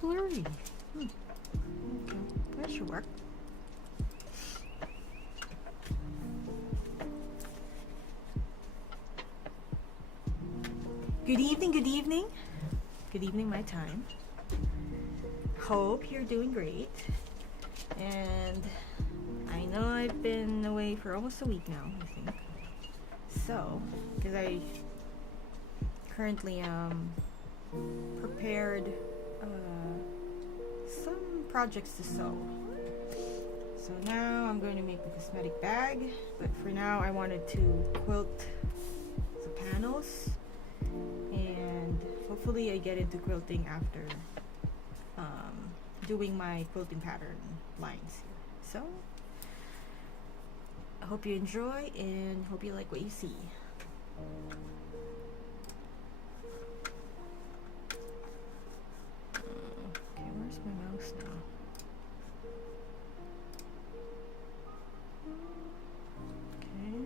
Blurry. Okay. That should work. Good evening, good evening. Good evening, my time. Hope you're doing great. And I know I've been away for almost a week now, I think. So, because I currently prepared some projects to sew. So now I'm going to make the cosmetic bag, but for now I wanted to quilt the panels, and hopefully I get into quilting after doing my quilting pattern lines here. So I hope you enjoy and hope you like what you see. Okay, where's my mouse now? Okay.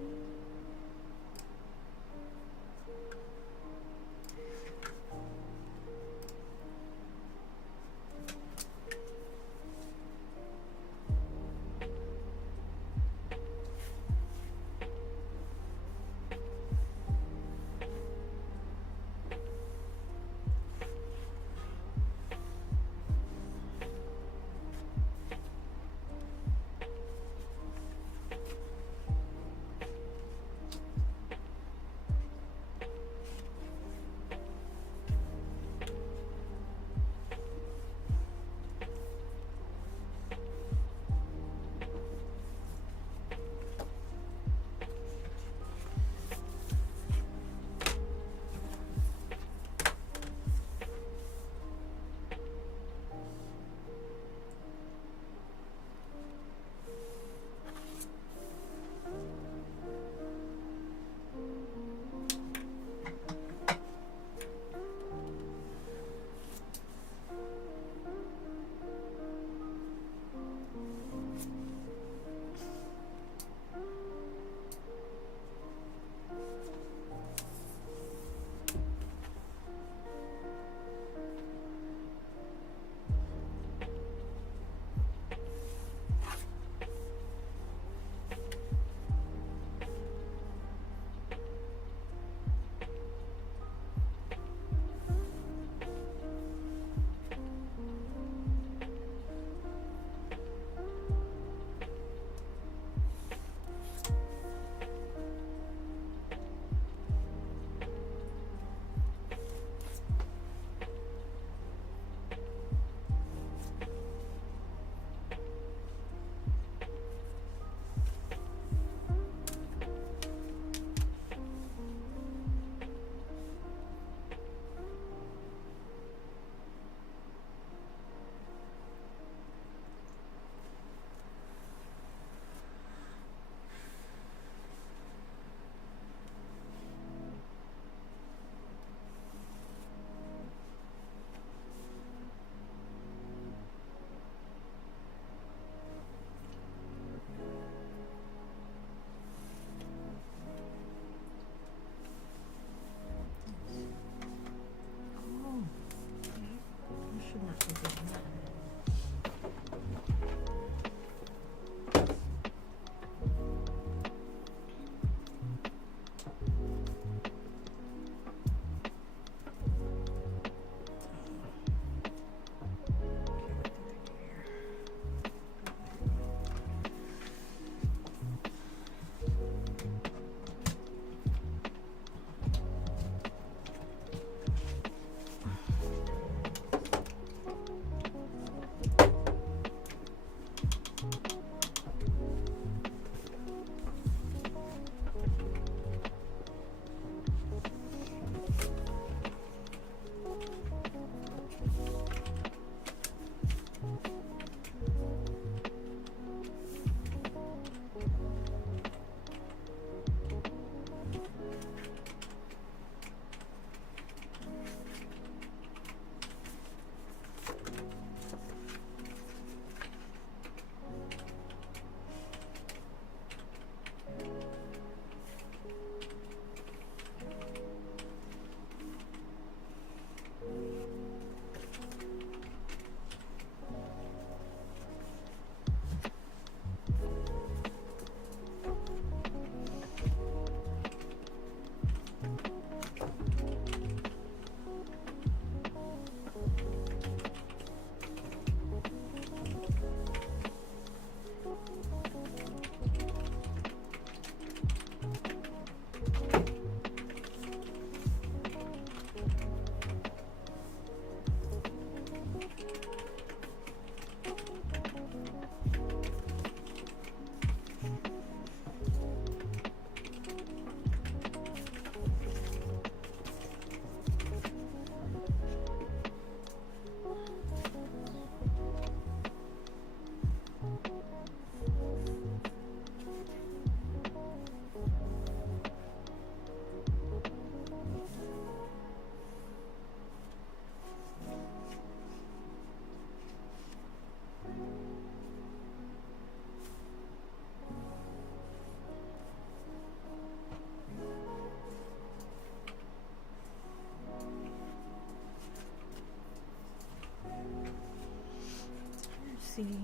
see.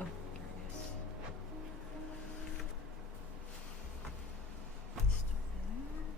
Oh, there it is. Let's do that.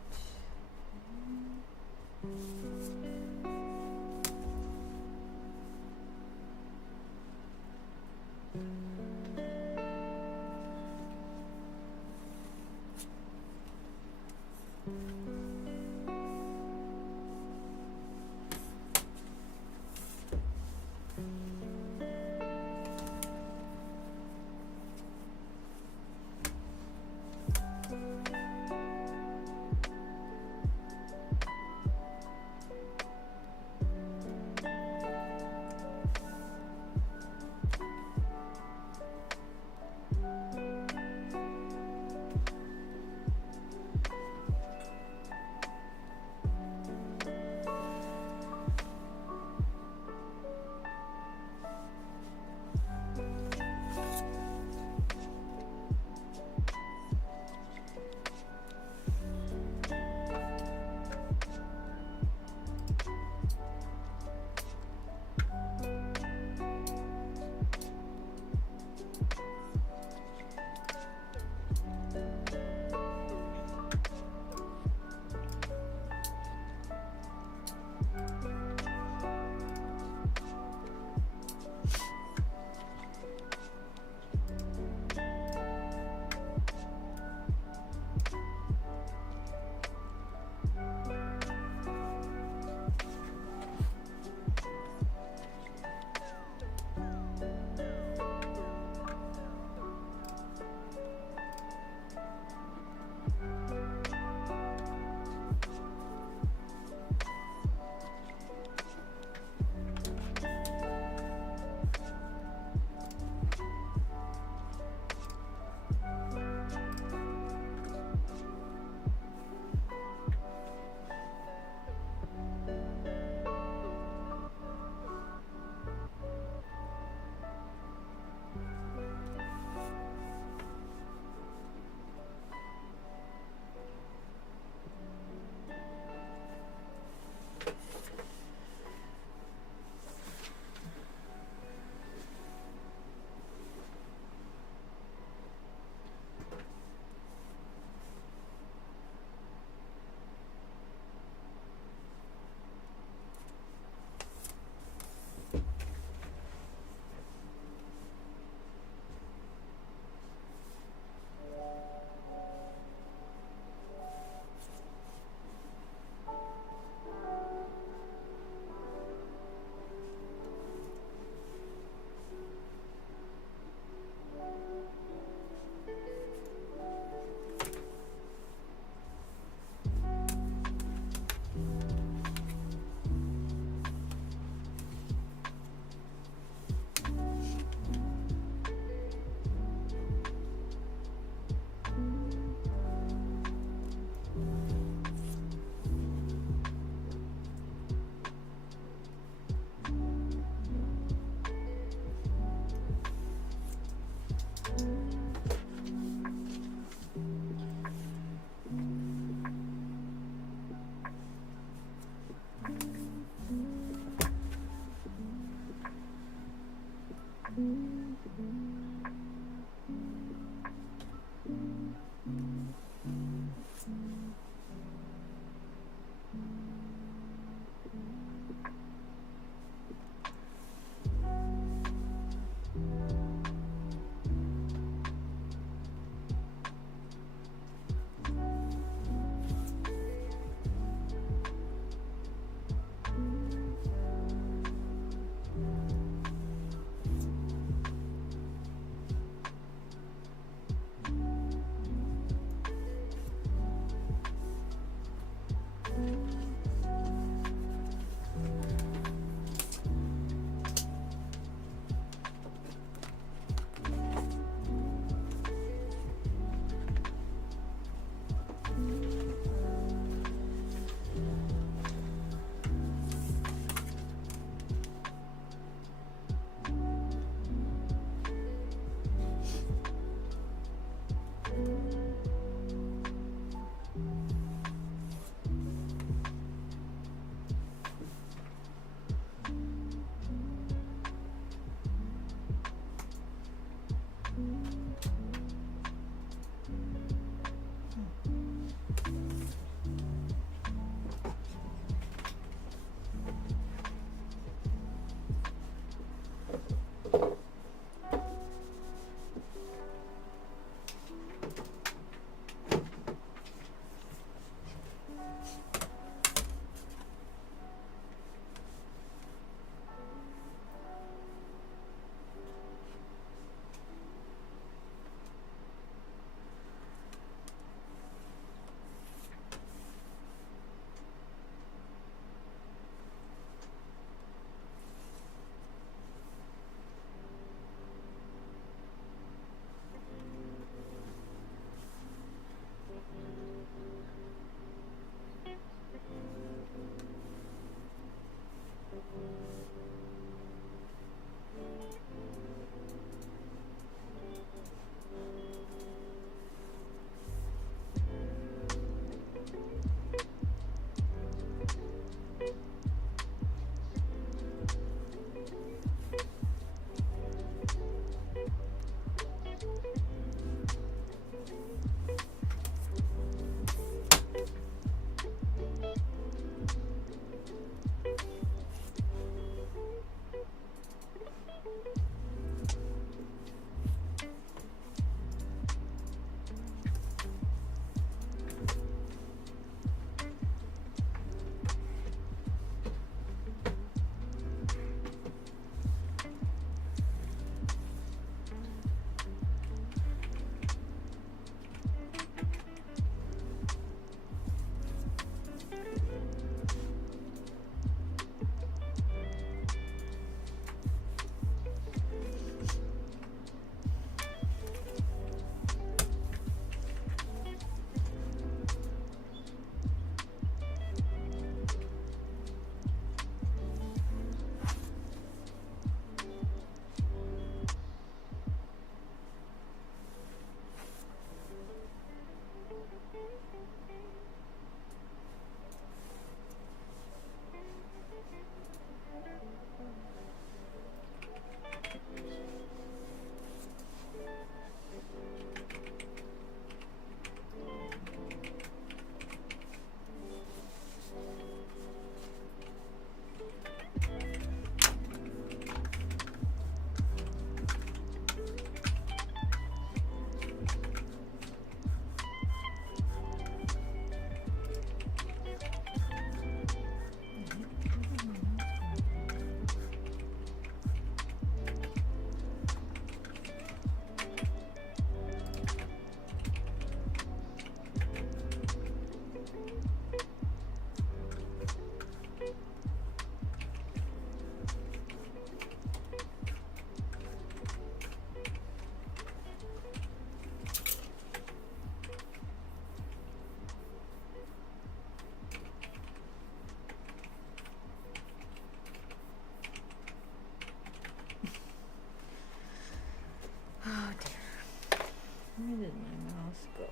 did my mouse go?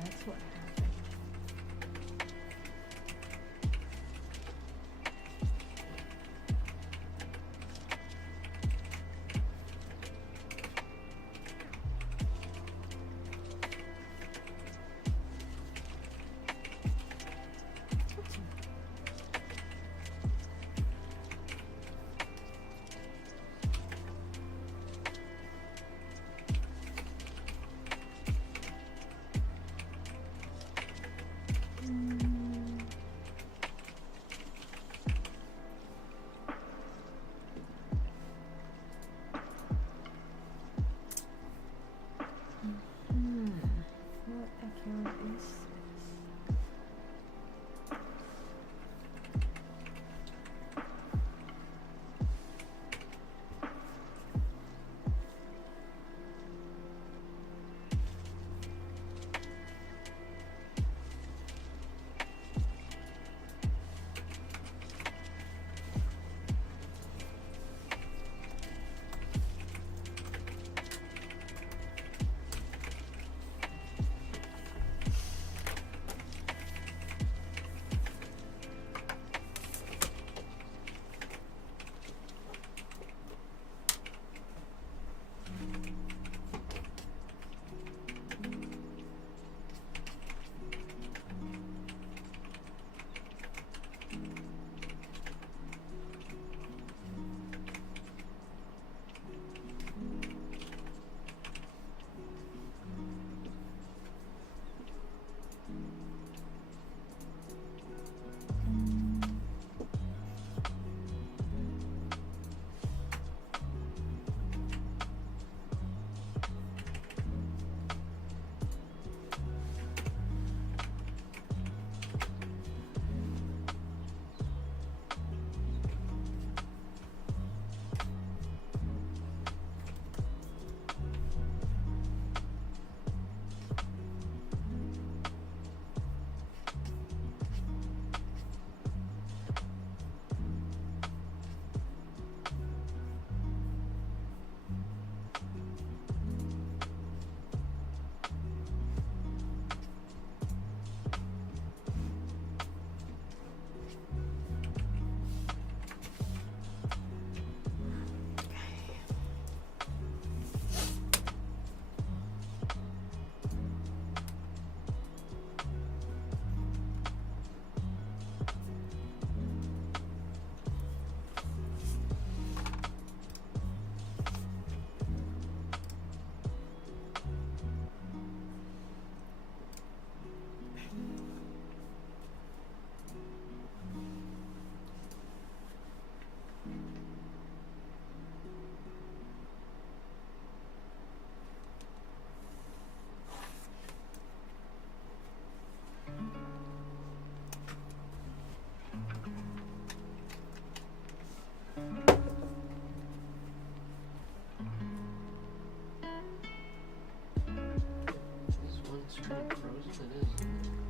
That's what happened. What account is this?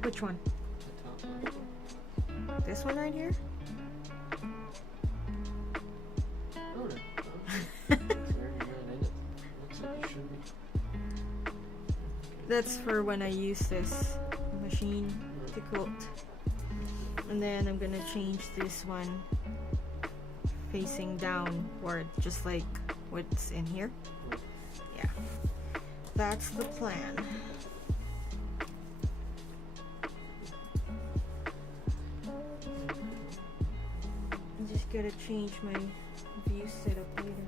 Which one? The top one. This one right here? Oh, no. It's already right in it. Looks like it should be. That's for when I use this machine to quilt. And then I'm gonna change this one facing downward, just like what's in here. Yeah, that's the plan. I'm just gonna change my view setup later.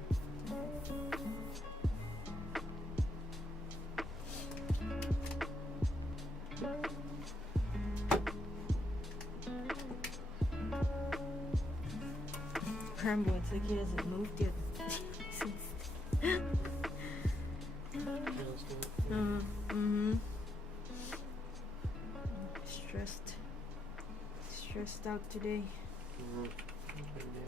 Crambo, it's like he hasn't moved yet. stressed out today. Mm-hmm. Big day.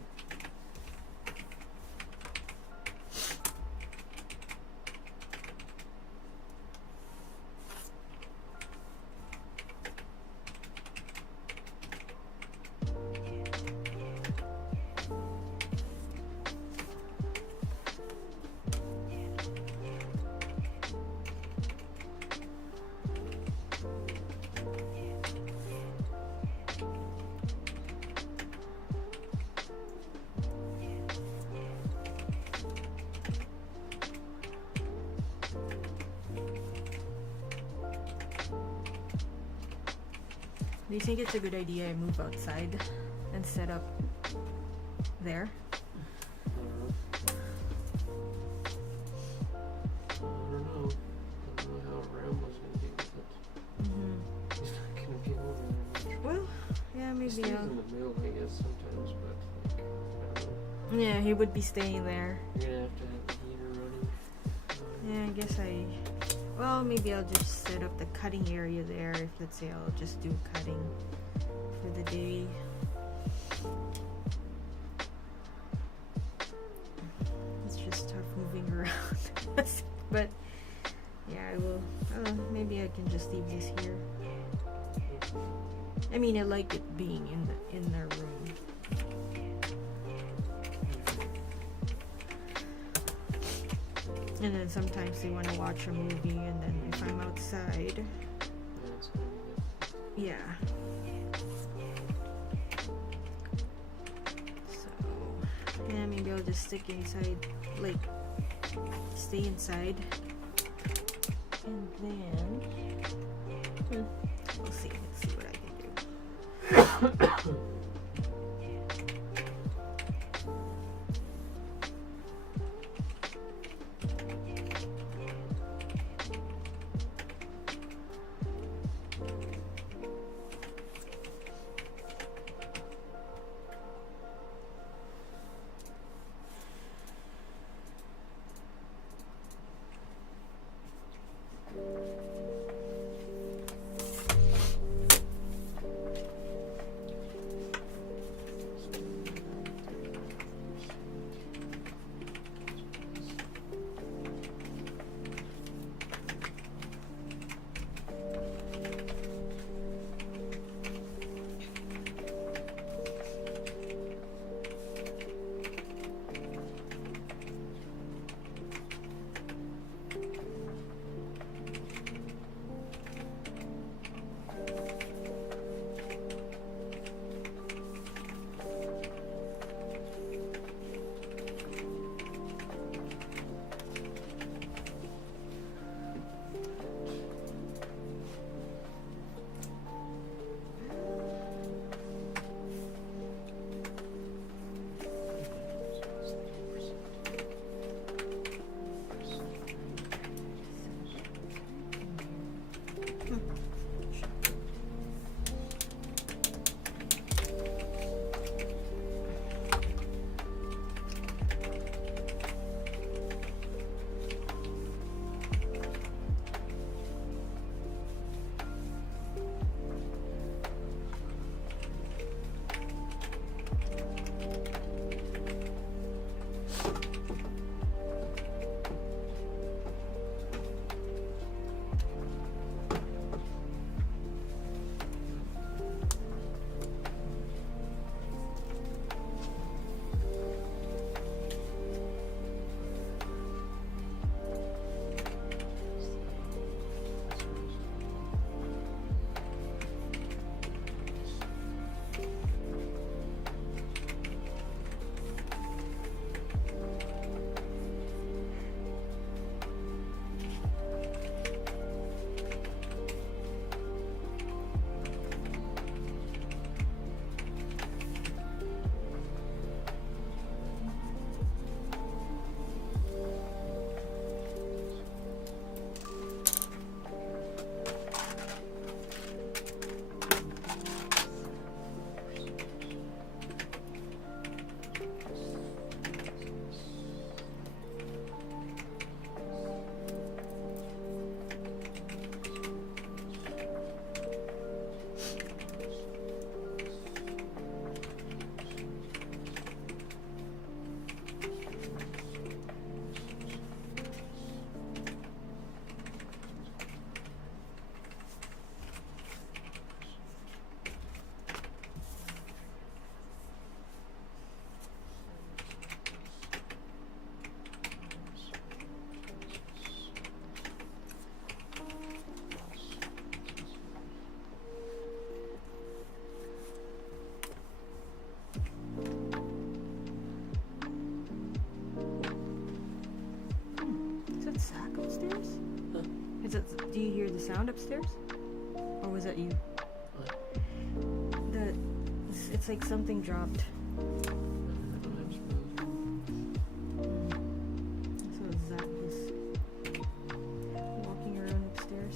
Do you think it's a good idea I move outside and set up there? I don't know. I don't know how Ram was gonna be with it. Mm-hmm. He's not gonna be over there much. Well, yeah, He maybe stays I'll. in the middle, I guess, sometimes, but like, I don't know. Yeah, he would be staying there. You're gonna have to have the heater running. Yeah, I guess I. Well, maybe I'll just set up the cutting area there. If let's say I'll just do cutting for the day. It's just tough moving around. But yeah, I will. Maybe I can just leave this here. I mean, I like it being in their room. And then sometimes they want to watch a movie, and then if I'm outside, Yeah, it's gonna be good. yeah. So, yeah, maybe I'll just stick inside, like, stay inside. And then, we'll see. Let's see what I can do. upstairs? Huh? Is it? Do you hear the sound upstairs? Or was that you? What? It's like something dropped. So Zach was walking around upstairs.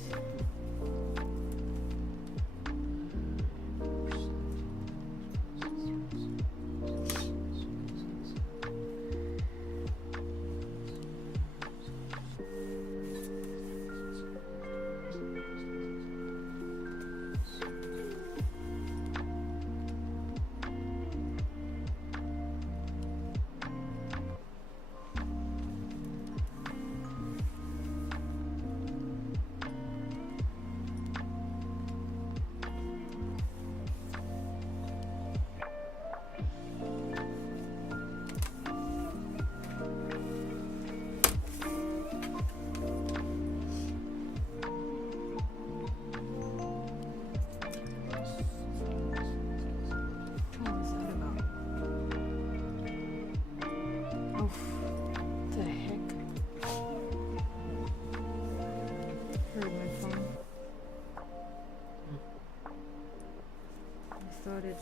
Thought it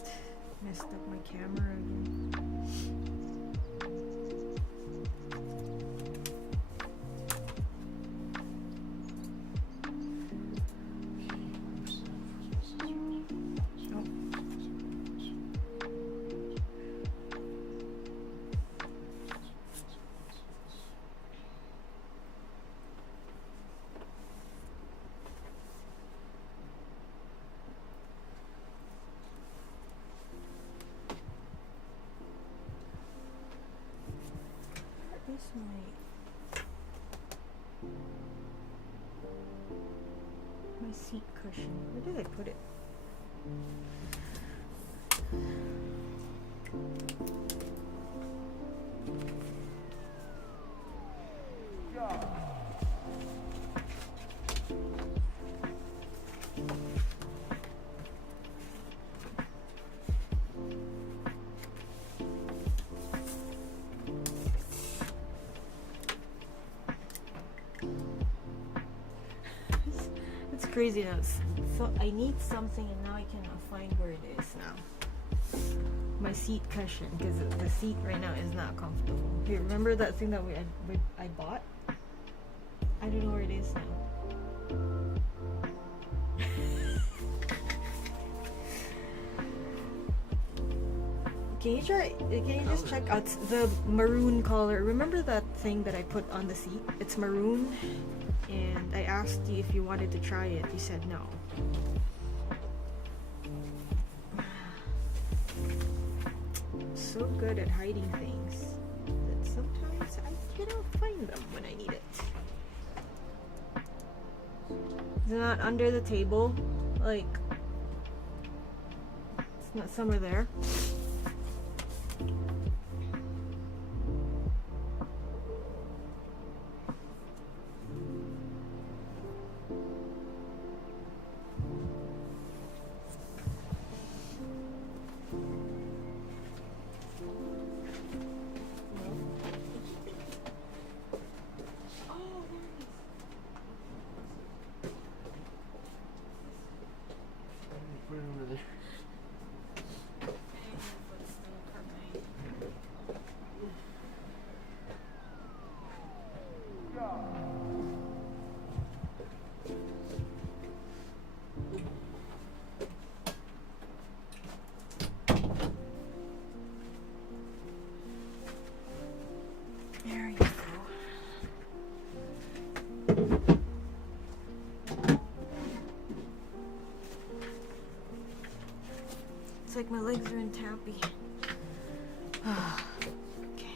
messed up my camera again. Where's my seat cushion? Where did I put it? It's crazy now. So I need something and now I cannot find where it is now. My seat cushion, because the seat right now is not comfortable. Here, remember that thing that I bought? I don't know where it is now. Can you just check out the maroon color? Remember that thing that I put on the seat? It's maroon, and I asked you if you wanted to try it. You said no. I'm so good at hiding things that sometimes I cannot find them when I need it. Is it not under the table? Like, it's not somewhere there. Put it over there. There you go. It's like my legs are in tappy. Okay.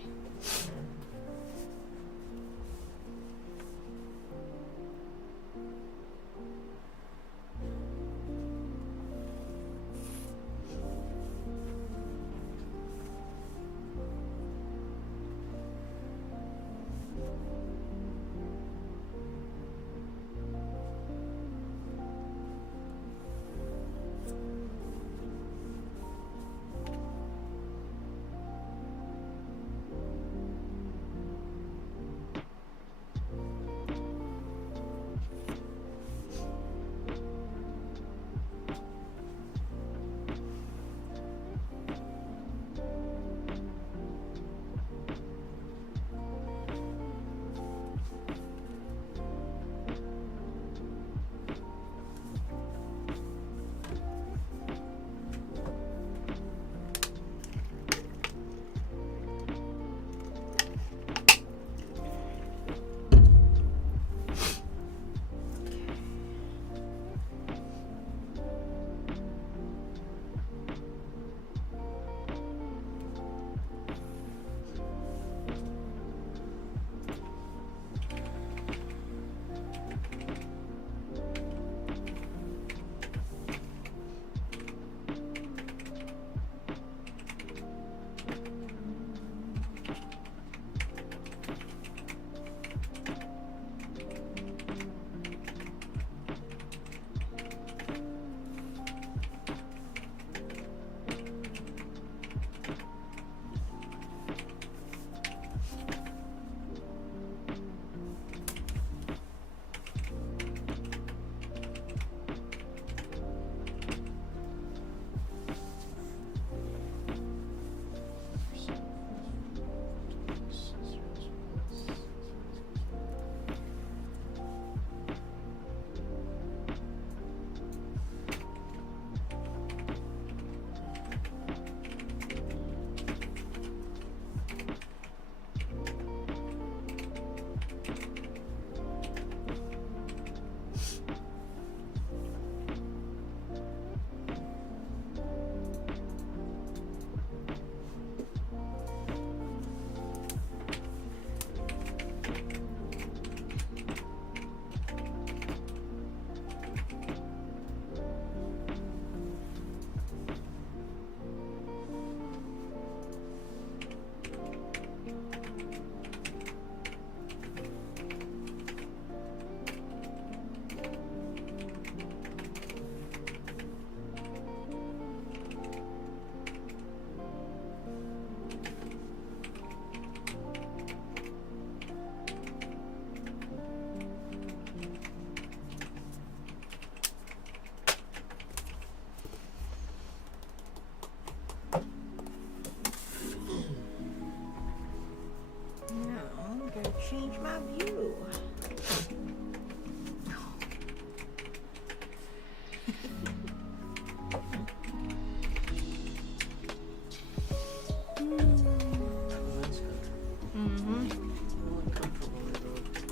change my view.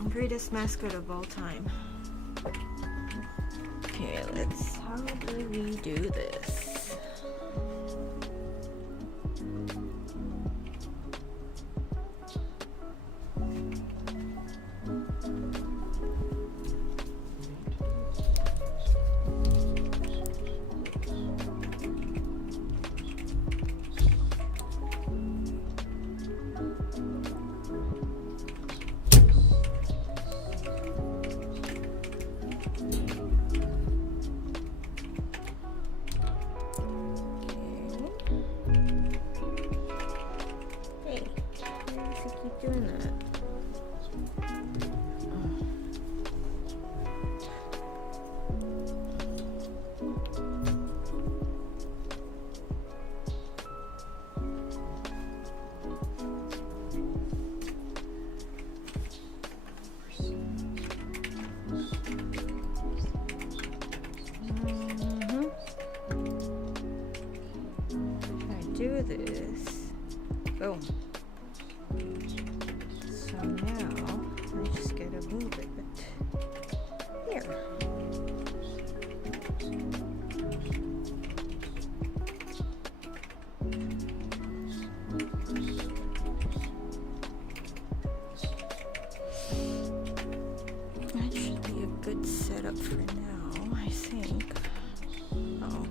Greatest mascot of all time. Okay, how do we do this? Doing that. If I do this, boom. So now I just gotta move it here. That should be a good setup for now, I think. Oh.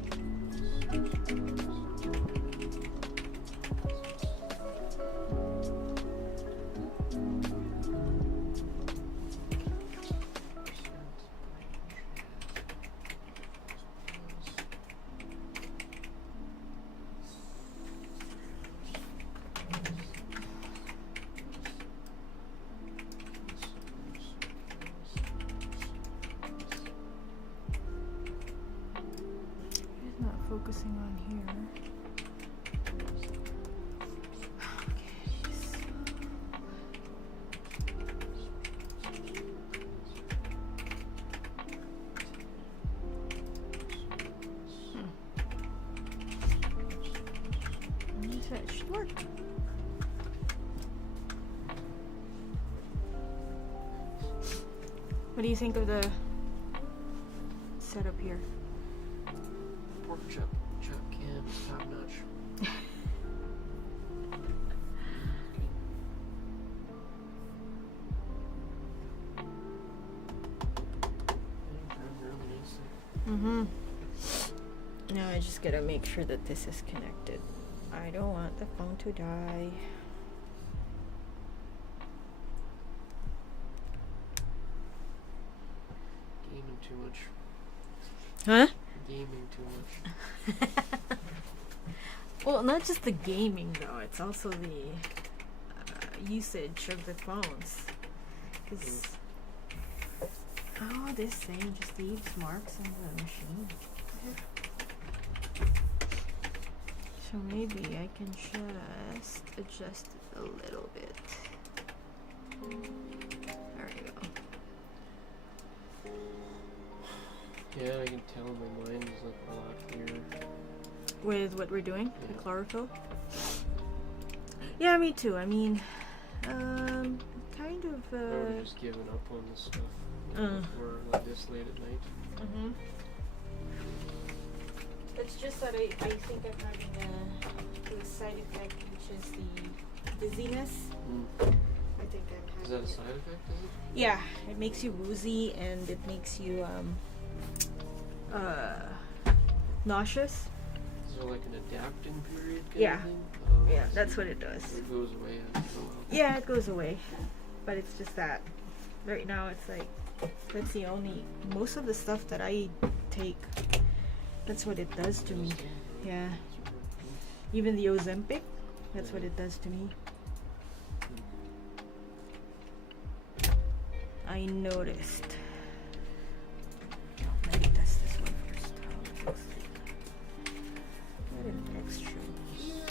Focusing on here. That should work. What do you think of the setup here? Pork chop can, top notch. Now I just gotta make sure that this is connected. I don't want the phone to die. Gaming too much. Huh? Gaming too much. Well, not just the gaming though, it's also the usage of the phones. Because this thing just leaves marks on the machine. So maybe I can just adjust it a little bit. There we go. Yeah, I can tell my mind is like a lot clearer. With what we're doing? Yeah. The chlorophyll? Yeah, me too. I mean, kind of. We're just giving up on this stuff. We're like this late at night. It's just that I think I'm having a side effect, which is the dizziness. I think I'm having. Is that a side effect? Is it? Yeah, it makes you woozy and it makes you nauseous. Is there like an adapting period? Yeah. Of thing? Yeah, that's what it does. It goes away after a while. Yeah, it goes away, but it's just that right now it's like that's the only most of the stuff that I take. That's what it does to me. Yeah. Even the Ozempic, that's what it does to me. I noticed. Let me test this one first. How it looks like. Get an extra here.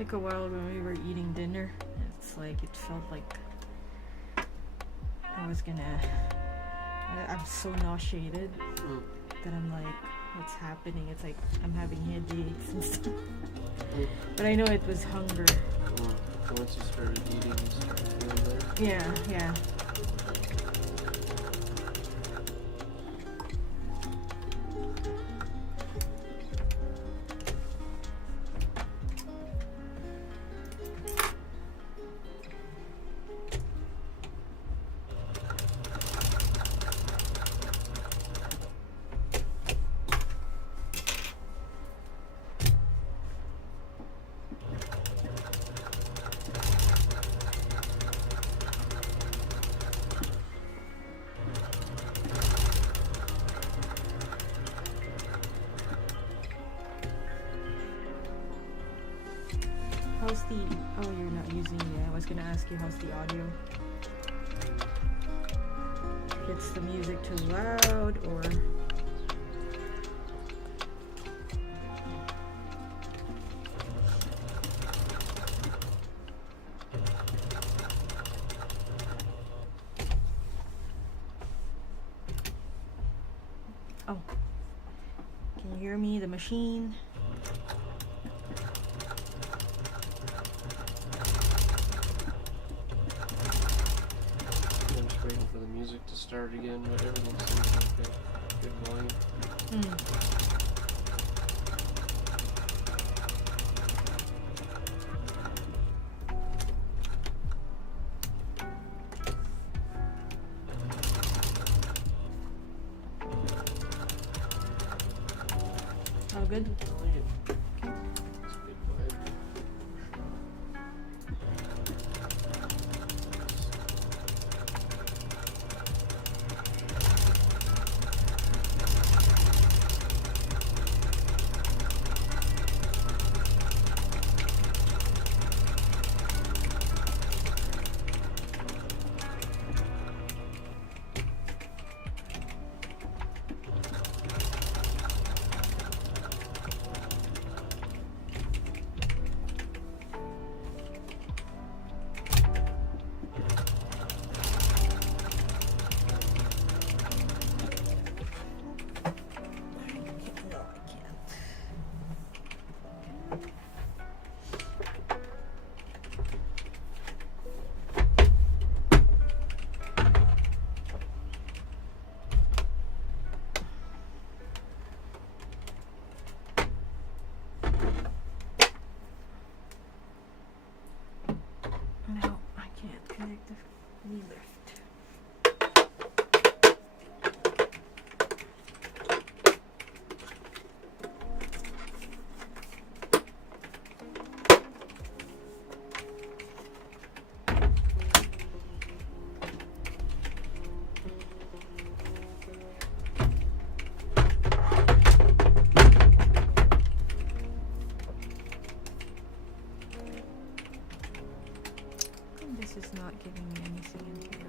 Like a while when we were eating dinner, it's like it felt like I was gonna. I'm so nauseated that I'm like, what's happening? It's like I'm having headaches and stuff. But I know it was hunger. Once you started eating, you started feeling better. Yeah, yeah. How's the, oh, you're not using it. I was gonna ask you, how's the audio? If it's the music too loud or... Oh, can you hear me, the machine? For the music to start again, but everything seems like a good volume. All good? I like it. It's a good vibe. No, I can't connect the knee lift. This is not giving me anything in here.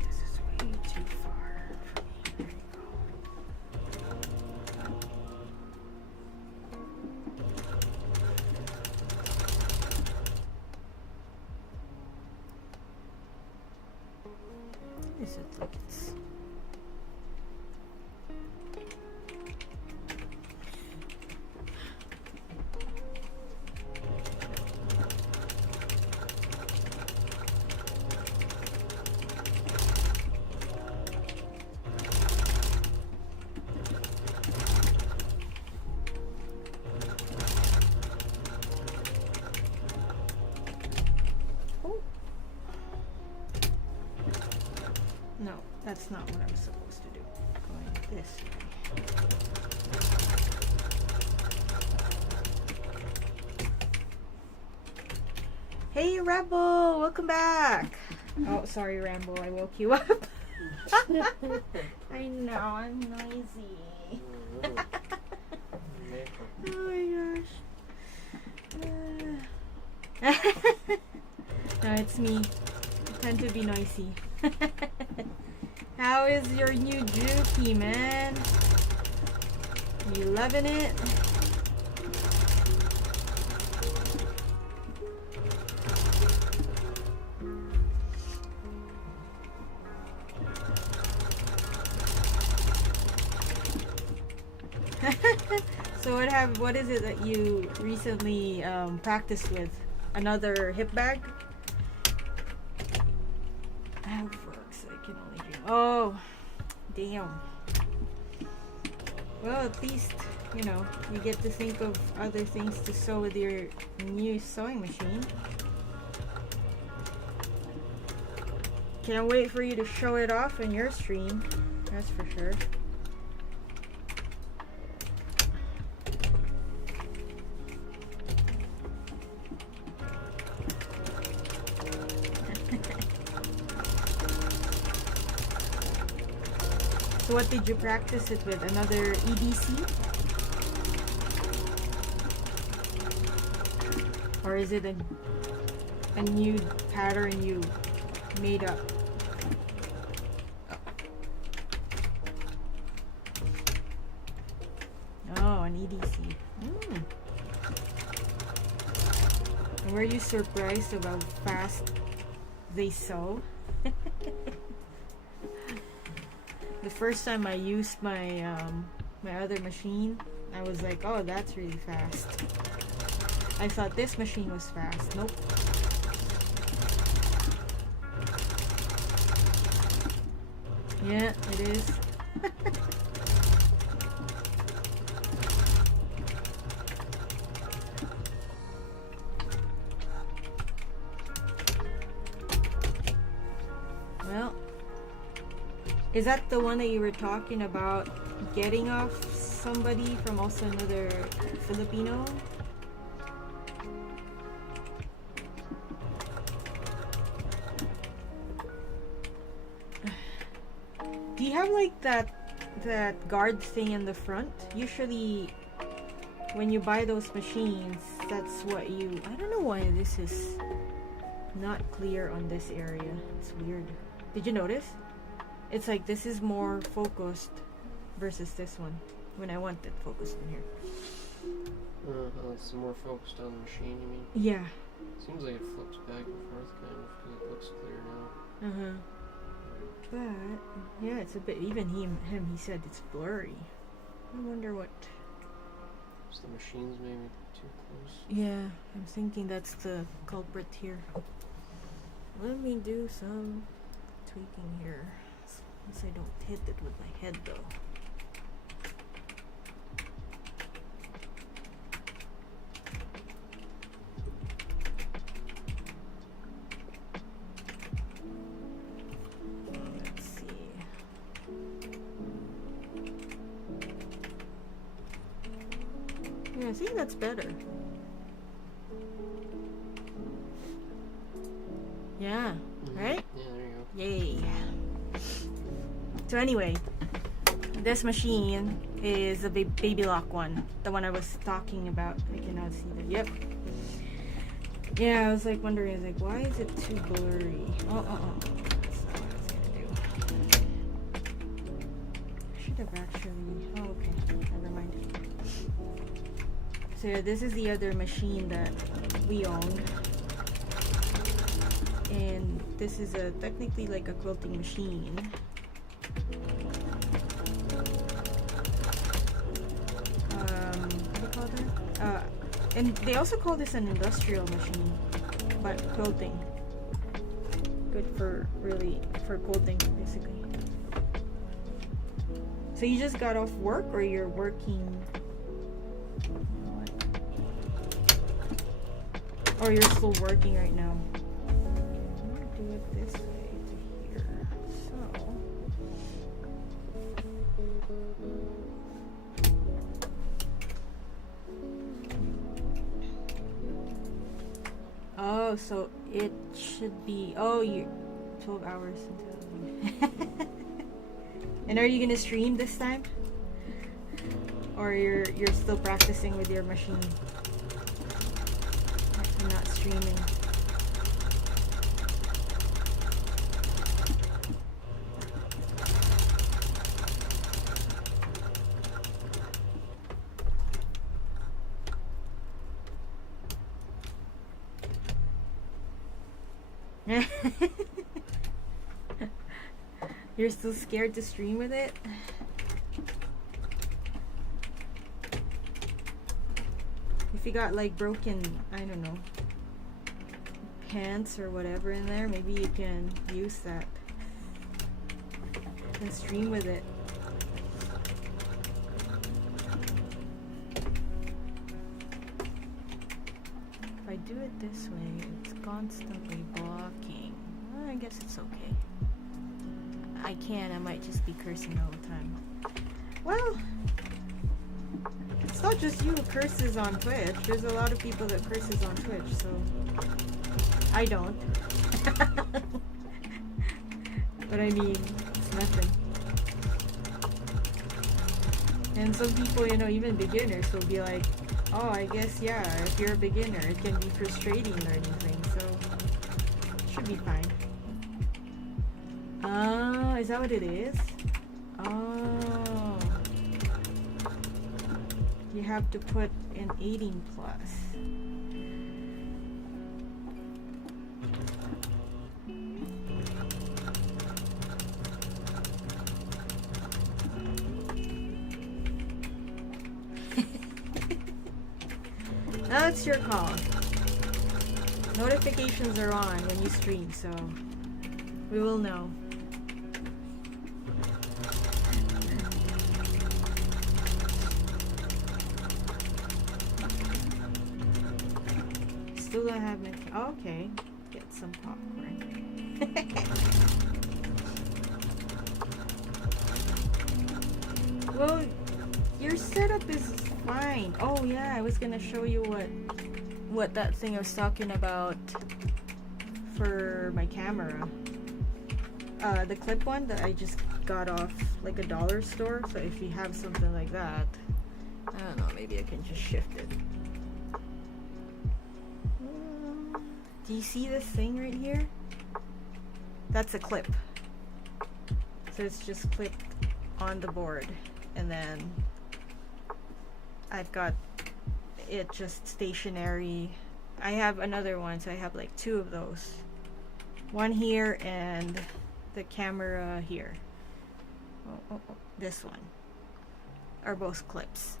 This is way too far for me. There you go. Is it like it's... Oh. No, that's not what I'm supposed to do. Going this way. Hey Rebel, welcome back. Oh, sorry Rambo, I woke you up. I know, I'm noisy. Oh my gosh. No, it's me. I tend to be noisy. How is your new Juki, man? You loving it? So what is it that you recently practiced with? Another hip bag? How works? I can only dream. Oh, damn. Well, at least, you know, you get to think of other things to sew with your new sewing machine. Can't wait for you to show it off in your stream. That's for sure. So what did you practice it with? Another EDC? Or is it a new pattern you made up? Oh, an EDC. And were you surprised about how fast they sew? The first time I used my my other machine, I was like, oh, that's really fast. I thought this machine was fast. Nope. Yeah, it is. Well, is that the one that you were talking about getting off somebody from also another Filipino? Do you have like that guard thing in the front? Usually when you buy those machines, that's what you... I don't know why this is not clear on this area. It's weird. Did you notice? It's like this is more focused versus this one. When I want it focused in here. It's more focused on the machine, you mean? Yeah. Seems like it flips back and forth kind of, because it looks clear now. But yeah, it's a bit. Even him, he said it's blurry. I wonder what. So the machine's maybe too close. Yeah, I'm thinking that's the culprit here. Let me do some tweaking here. Since I don't hit it with my head though. Let's see. Yeah, I think that's better. Yeah, right? Yeah, there you go. Yay. So anyway, this machine is a baby lock one. The one I was talking about. I cannot see that. Yep. Yeah, I was like wondering, I was like, why is it too blurry? That's not what I was gonna do. I should have actually... Oh, okay. Never mind. So yeah, this is the other machine that we own. And this is technically like a quilting machine. What do you call that? And they also call this an industrial machine, but quilting. Good for quilting, basically. So you just got off work, or you're working? Or you're still working right now? I'm gonna do it this way to here. So. Oh, so it should be... Oh, you're 12 hours until... And are you gonna stream this time? Or you're still practicing with your machine. You're not streaming. You're still scared to stream with it? If you got like broken, I don't know, pants or whatever in there, maybe you can use that and stream with it. If I do it this way, it's constantly blocking. Well, I guess it's okay. I might just be cursing all the time. Well, it's not just you who curses on Twitch. There's a lot of people that curses on Twitch, so I don't. But I mean, it's nothing. And some people, you know, even beginners will be like, oh, I guess, yeah, if you're a beginner, it can be frustrating learning things, so it should be fine. Oh, is that what it is? Oh. You have to put an 18 plus. That's your call. Notifications are on when you stream, so we will know. Still don't have my... Oh, okay. Get some popcorn. Well, your setup is fine. Oh yeah, I was gonna show you what that thing I was talking about for my camera. The clip one that I just got off like a dollar store. So if you have something like that, I don't know, maybe I can just shift it. Do you see this thing right here? That's a clip. So it's just clipped on the board, and then I've got it just stationary. I have another one, so I have like two of those. One here and the camera here. This one are both clips.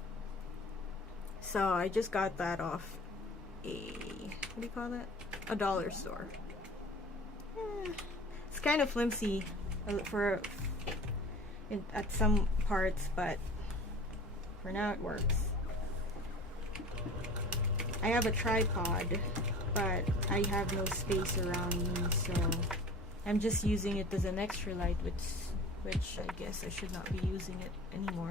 So I just got that off what do you call that? A dollar store. It's kind of flimsy at some parts, but for now it works. I have a tripod, but I have no space around me, so I'm just using it as an extra light, which I guess I should not be using it anymore.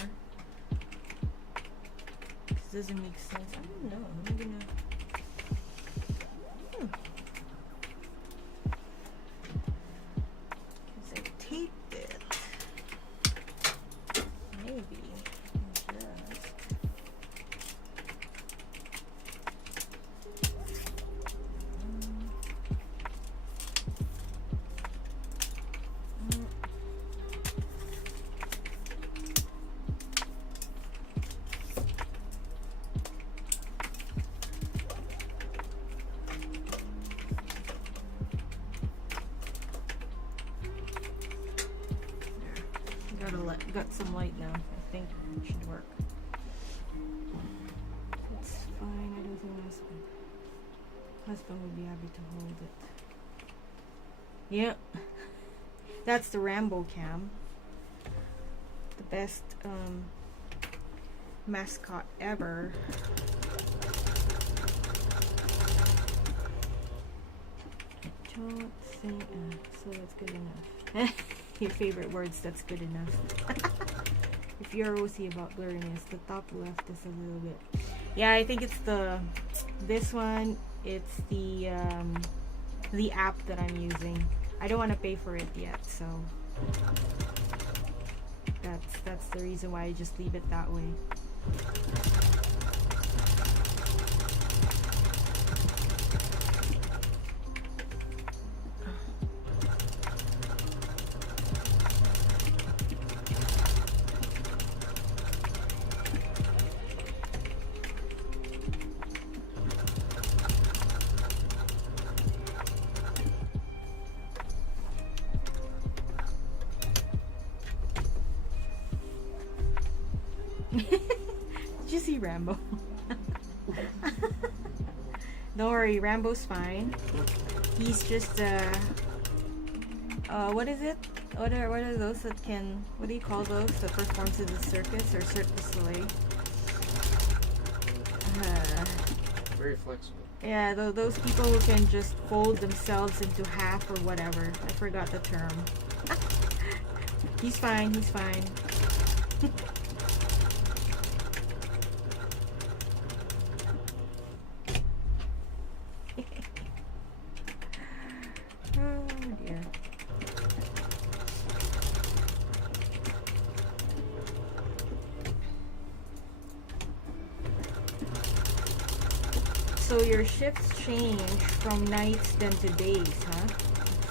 This doesn't make sense. I don't know. I'm gonna... Because I taped it. Maybe. Got some light now. I think it should work. It's fine. I don't think husband would be happy to hold it. Yep. That's the Rambo cam. The best mascot ever. Don't say so that's good enough. Your favorite words, that's good enough. If you're OC about blurriness, the top left is a little bit. Yeah, I think it's this one. It's the app that I'm using. I don't want to pay for it yet, so that's the reason why I just leave it that way. Did you see Rambo? Don't worry, Rambo's fine. He's just what is it? What are those that can, what do you call those that performs in the circus or Cirque du Soleil? Very flexible. Yeah, those people who can just fold themselves into half or whatever. I forgot the term. He's fine, he's fine. Oh dear. So your shifts change from nights then to days, huh?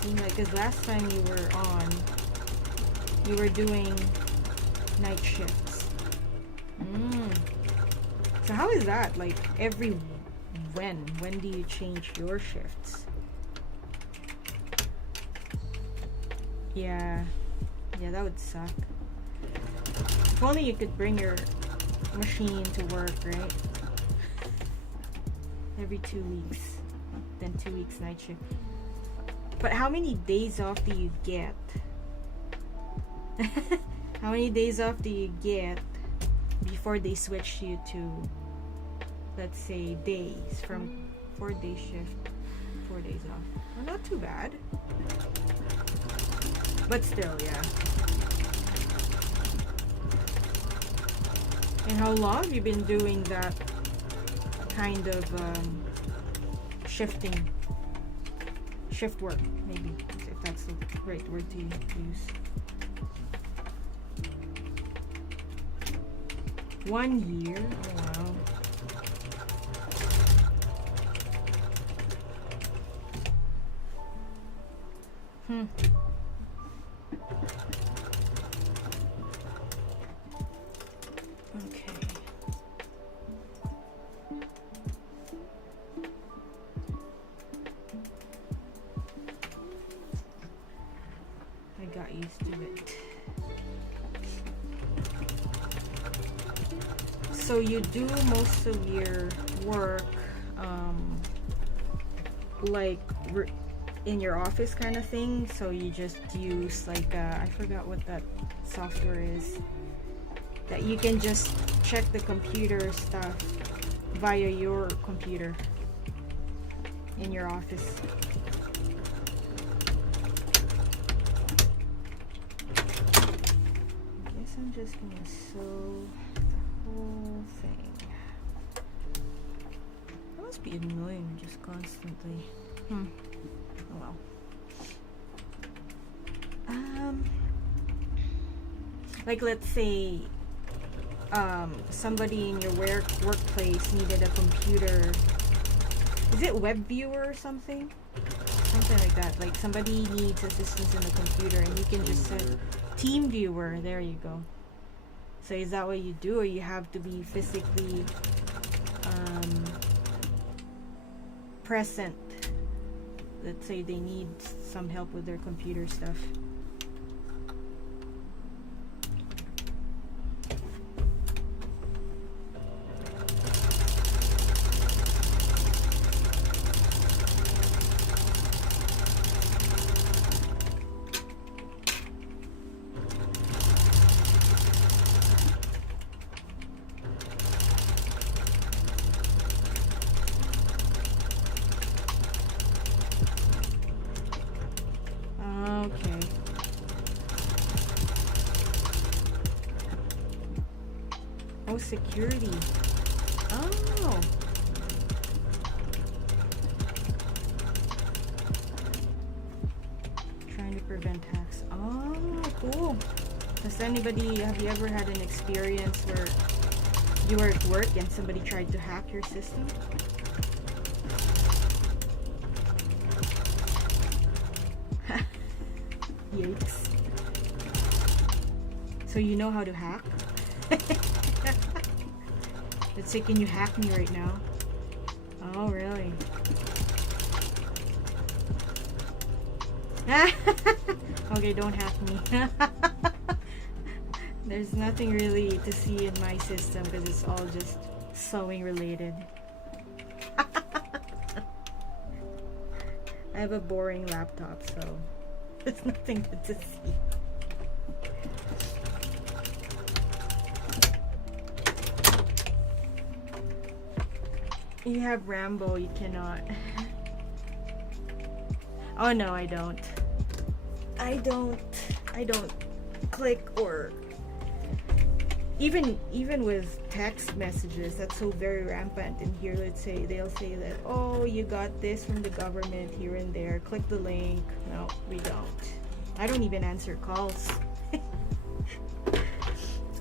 Seems like, because last time you were on, you were doing night shifts. So how is that? Like when do you change your shifts? Yeah, that would suck. If only you could bring your machine to work, right? Every 2 weeks, then 2 weeks night shift. But how many days off do you get? How many days off do you get before they switch you to, let's say, days, from 4-day shift, 4 days off? Well, not too bad. But still, yeah. And how long have you been doing that kind of shift work, maybe, if that's the right word to use? 1 year? Oh wow. Okay. I got used to it. So you do most of your work like in your office kind of thing, so you just use like I forgot what that software is, that you can just check the computer stuff via your computer in your office. I guess I'm just gonna sew the whole thing. That must be annoying, just constantly. Oh well. Like let's say somebody in your workplace needed a computer. Is it web viewer or something? Something like that. Like somebody needs assistance in the computer and you can just set team viewer. There you go. So is that what you do, or you have to be physically present? Let's say they need some help with their computer stuff. Okay. Oh, security. Oh. Trying to prevent hacks. Oh, cool. Have you ever had an experience where you were at work and somebody tried to hack your system? Yikes. So you know how to hack? Let's say, can you hack me right now? Oh, really? Okay, don't hack me. There's nothing really to see in my system because it's all just sewing related. I have a boring laptop, so there's nothing good to see. You have Rambo, you cannot. Oh no, I don't. I don't click or even with text messages, that's so very rampant in here. Let's say they'll say that, oh, you got this from the government here and there, click the link. No, we don't. I don't even answer calls.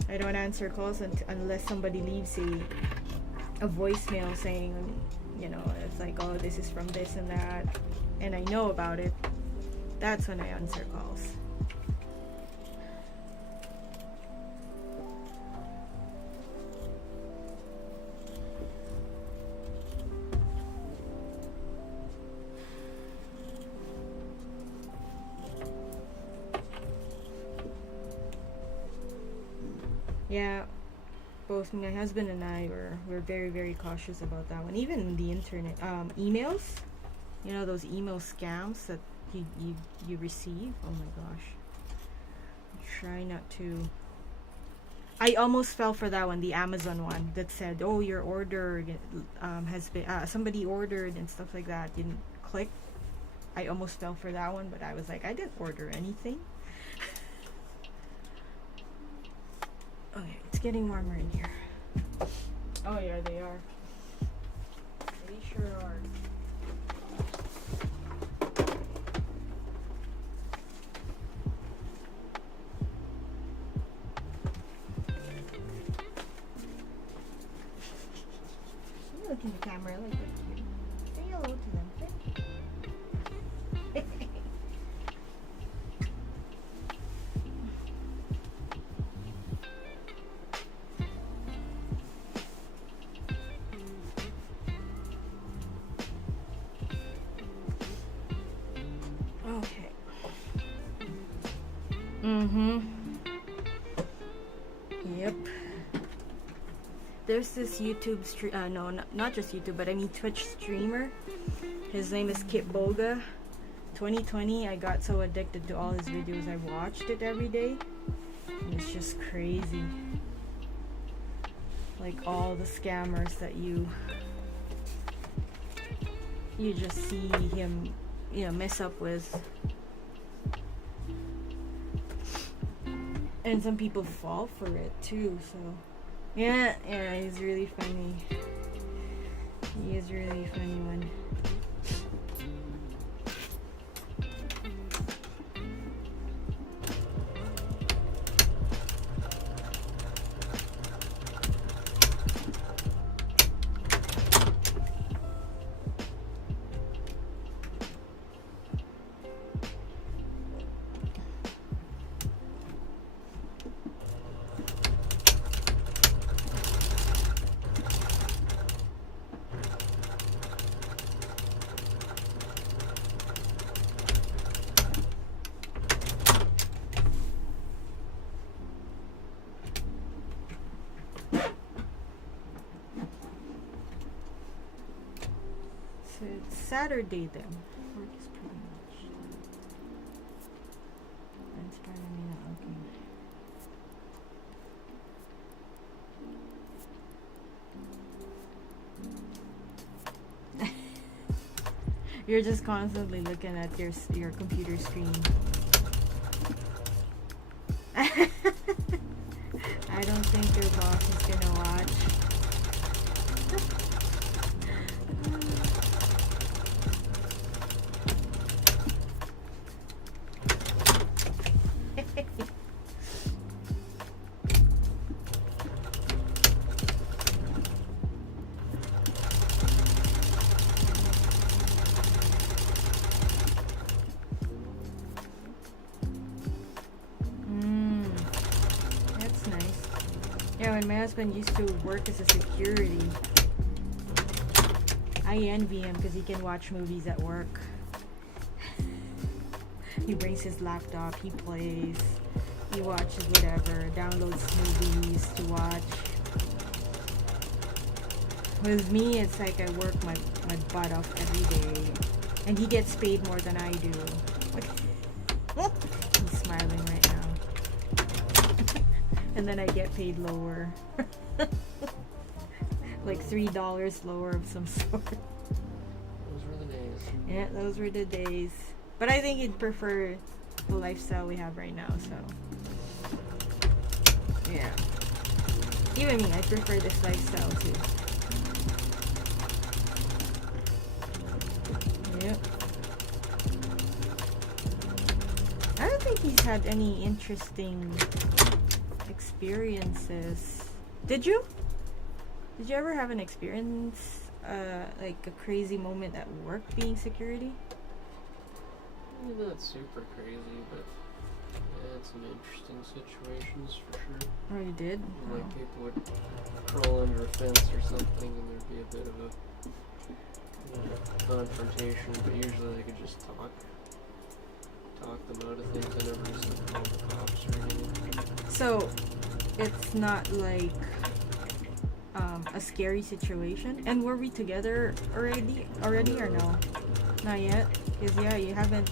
I don't answer calls unless somebody leaves a voicemail saying, you know, it's like, oh, this is from this and that, and I know about it. That's when I answer calls. Yeah, both my husband and I were very, very cautious about that one. Even the internet, emails, you know, those email scams that you receive. Oh my gosh, try not to. I almost fell for that one, the Amazon one that said, oh, your order has been somebody ordered and stuff like that. Didn't click. I almost fell for that one, but I was like, I didn't order anything. Okay, it's getting warmer in here. Oh yeah, they are. They sure are. You look in the camera like that. Say hello to them. Okay. Yep. There's this YouTube no, not just YouTube, but I mean Twitch streamer. His name is Kit Boga. 2020, I got so addicted to all his videos, I watched it every day. And it's just crazy. Like all the scammers that you just see him, you know, mess up with. And some people fall for it too, so yeah, he's really funny. He is really funny one. So it's Saturday then. Work is pretty much. And okay. You're just constantly looking at your computer screen. I don't think your boss is gonna watch. Yeah, when my husband used to work as a security, I envy him because he can watch movies at work. He brings his laptop, he plays, he watches whatever, downloads movies to watch. With me, it's like I work my butt off every day, and he gets paid more than I do. He's smiling right now. And then I get paid lower. Like $3 lower of some sort. Those were the days. Yeah, those were the days. But I think he'd prefer the lifestyle we have right now, so. Yeah. Even me, I prefer this lifestyle too. Yep. I don't think he's had any interesting experiences. Did you? Did you ever have an experience, like a crazy moment at work being security? Not super crazy, but I had some interesting situations for sure. Oh, you did? Like Oh. people would crawl under a fence or something, and there'd be a bit of a confrontation, but usually they could just talk them out of things. I never used to call the cops or anything. So, it's not like a scary situation. And were we together already or no? Not yet. Because yeah, you haven't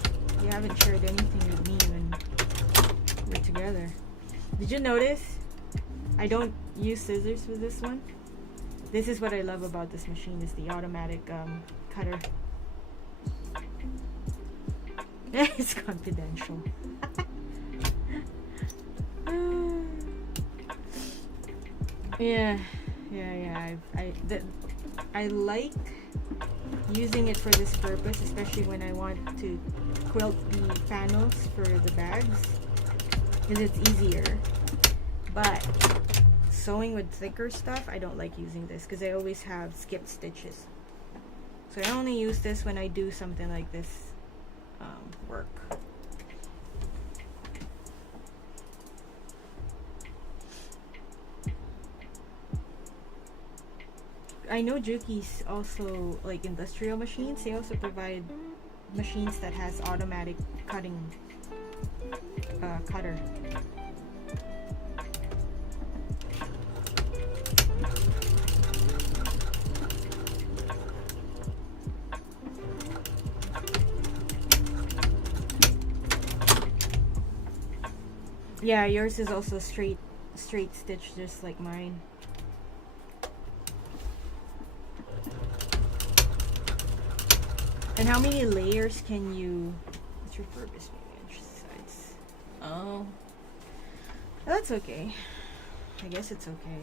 shared anything with me when we're together. Did you notice? I don't use scissors with this one. This is what I love about this machine, is the automatic cutter. It's confidential. Yeah. I like using it for this purpose, especially when I want to quilt the panels for the bags, because it's easier. But sewing with thicker stuff, I don't like using this because I always have skipped stitches. So I only use this when I do something like this work. I know Juki's also, like industrial machines, they also provide machines that has automatic cutting cutter. Yeah, yours is also straight stitch, just like mine. And how many layers can you? Let's refurbish maybe sides. Oh, that's okay. I guess it's okay.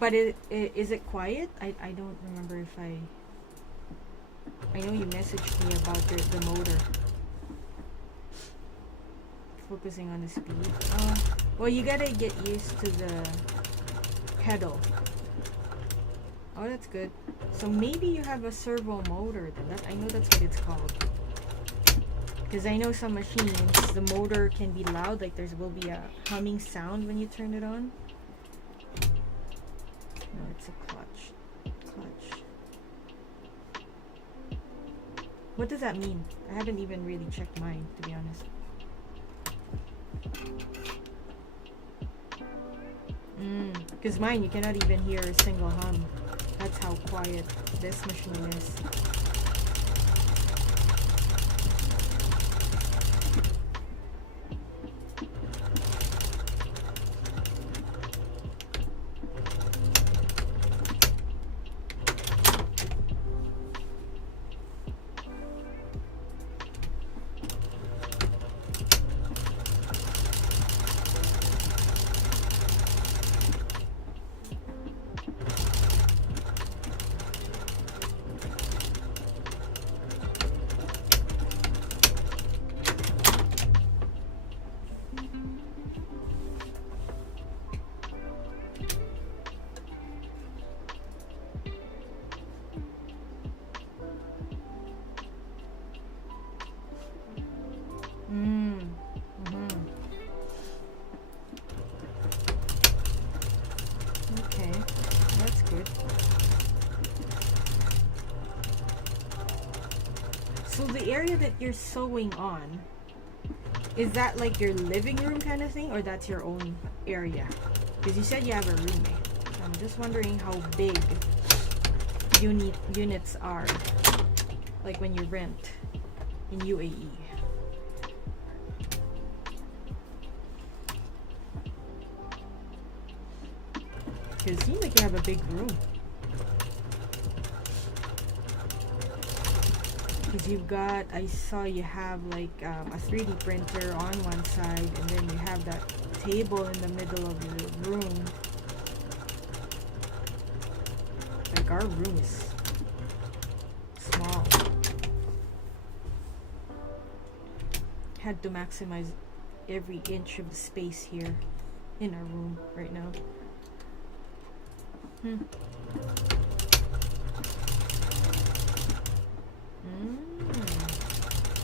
But is it quiet? I don't remember if I know you messaged me about the motor. Focusing on the speed. Well, you gotta get used to the pedal. Oh, that's good. So maybe you have a servo motor. I know that's what it's called. Because I know some machines, the motor can be loud. Like there will be a humming sound when you turn it on. No, it's a clutch. What does that mean? I haven't even really checked mine, to be honest. Because mine, you cannot even hear a single hum. That's how quiet this machine is. area that you're sewing on, is that like your living room kind of thing, or that's your own area? Because you said you have a roommate. So I'm just wondering how big units are, like when you rent in UAE. Because it seems like you have a big room. Because you've got, I saw you have like a 3D printer on one side, and then you have that table in the middle of the room. Like our room is small. Had to maximize every inch of the space here in our room right now.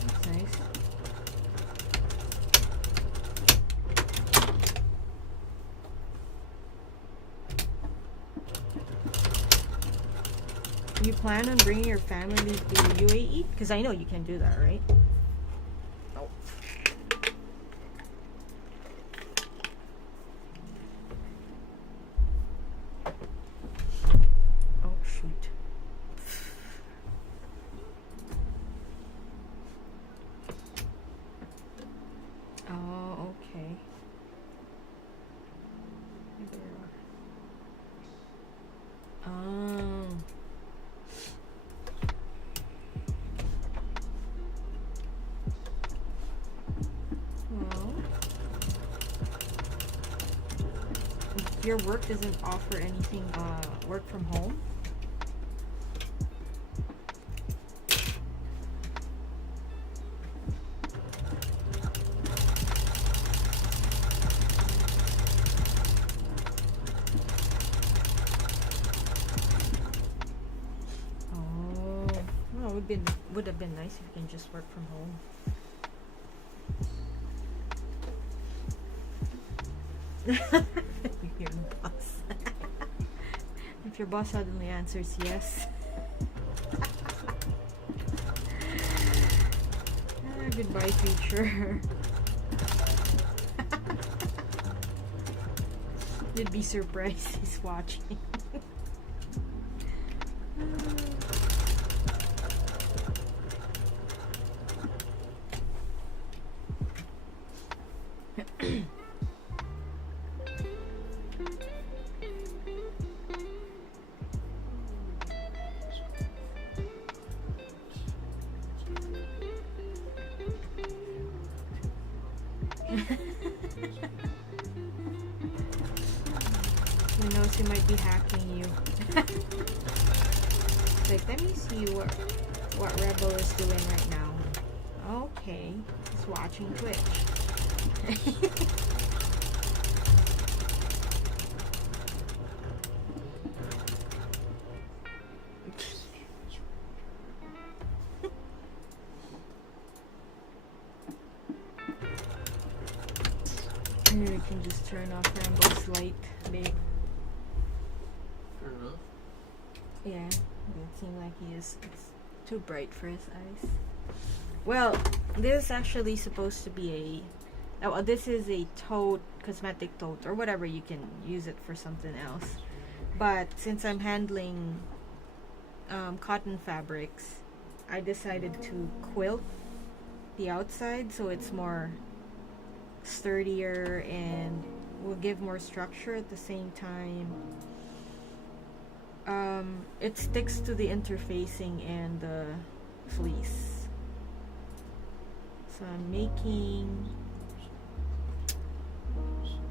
That's nice. You plan on bringing your family to UAE? Because I know you can do that, right? Oh. Oh, shoot. Oh, okay. Oh. Well, your work doesn't offer anything, work from home? Would have been nice if you can just work from home. Your boss. If your boss suddenly answers yes. Goodbye, future. You'd be surprised he's watching. Who knows, he might be hacking you. Like, let me see what Rebel is doing right now. Okay, he's watching Twitch. Maybe we can just turn off Rambo's light, babe. Turn it off? Yeah, it seems like it's too bright for his eyes. Well, this is actually supposed to be this is a tote, cosmetic tote, or whatever. You can use it for something else. But since I'm handling cotton fabrics, I decided to quilt the outside so it's more sturdier and will give more structure at the same time. It sticks to the interfacing and the fleece. So I'm making,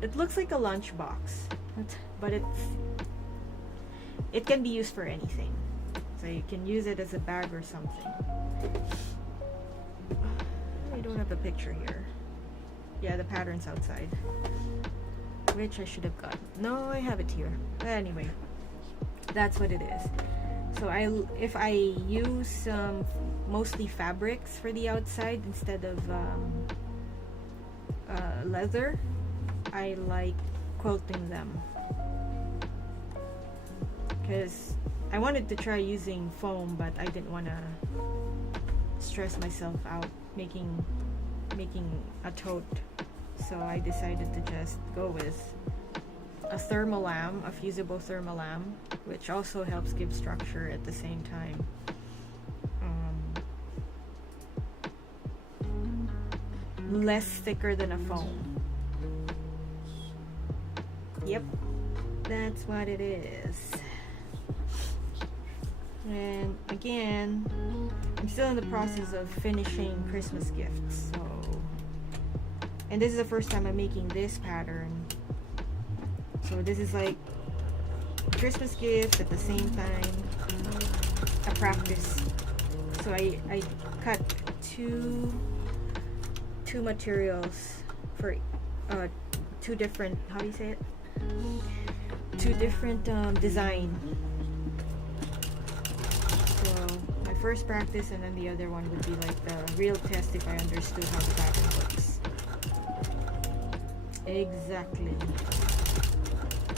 it looks like a lunchbox, but it can be used for anything. So you can use it as a bag or something. I don't have a picture here. Yeah, the pattern's outside, which I should have got. No, I have it here. But anyway, that's what it is. So if I use mostly fabrics for the outside instead of leather, I like quilting them, because I wanted to try using foam, but I didn't want to stress myself out making a tote, so I decided to just go with a thermolam, a fusible thermolam, which also helps give structure at the same time. Less thicker than a foam. Yep, that's what it is. And again, I'm still in the process of finishing Christmas gifts, so, and this is the first time I'm making this pattern, so this is like a Christmas gift at the same time a practice. So I cut two materials for two different, how do you say it, two different design. So my first practice, and then the other one would be like the real test if I understood how the pattern works. Exactly.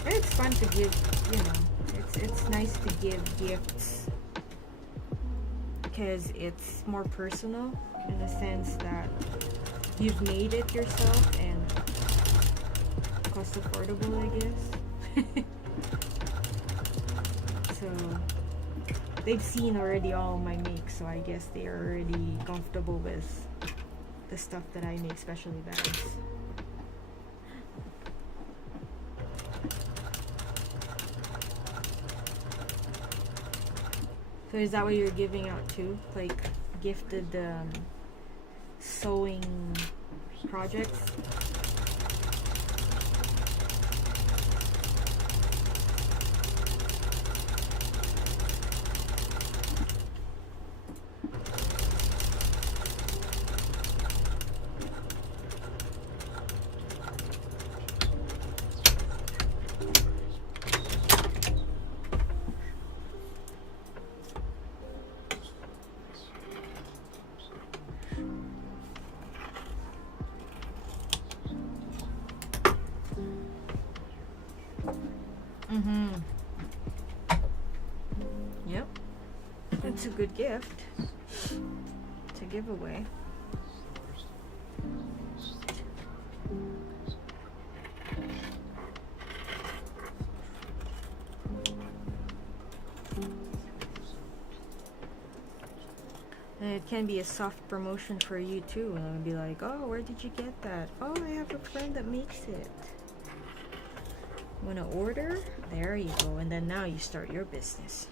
And it's fun to give, you know, it's nice to give gifts because it's more personal in the sense that you've made it yourself and cost affordable, I guess. So they've seen already all my makes, so I guess they are already comfortable with the stuff that I make, especially bags. So is that what you're giving out too? Like gifted sewing projects? Yep. It's a good gift to give away. And it can be a soft promotion for you too. And I'll be like, oh, where did you get that? Oh, I have a friend that makes it. Want to order? There you go. And then now you start your business.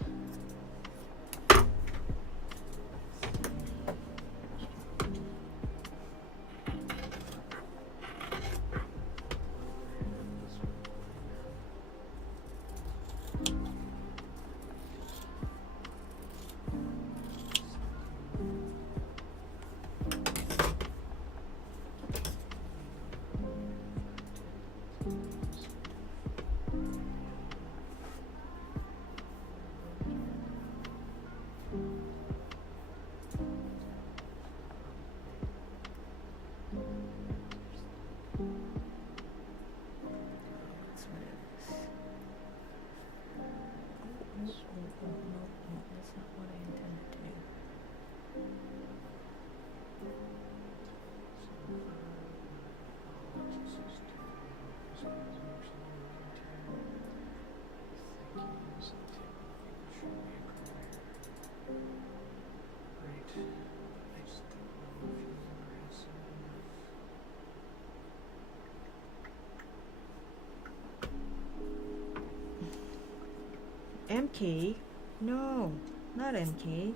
MK? No, not MK.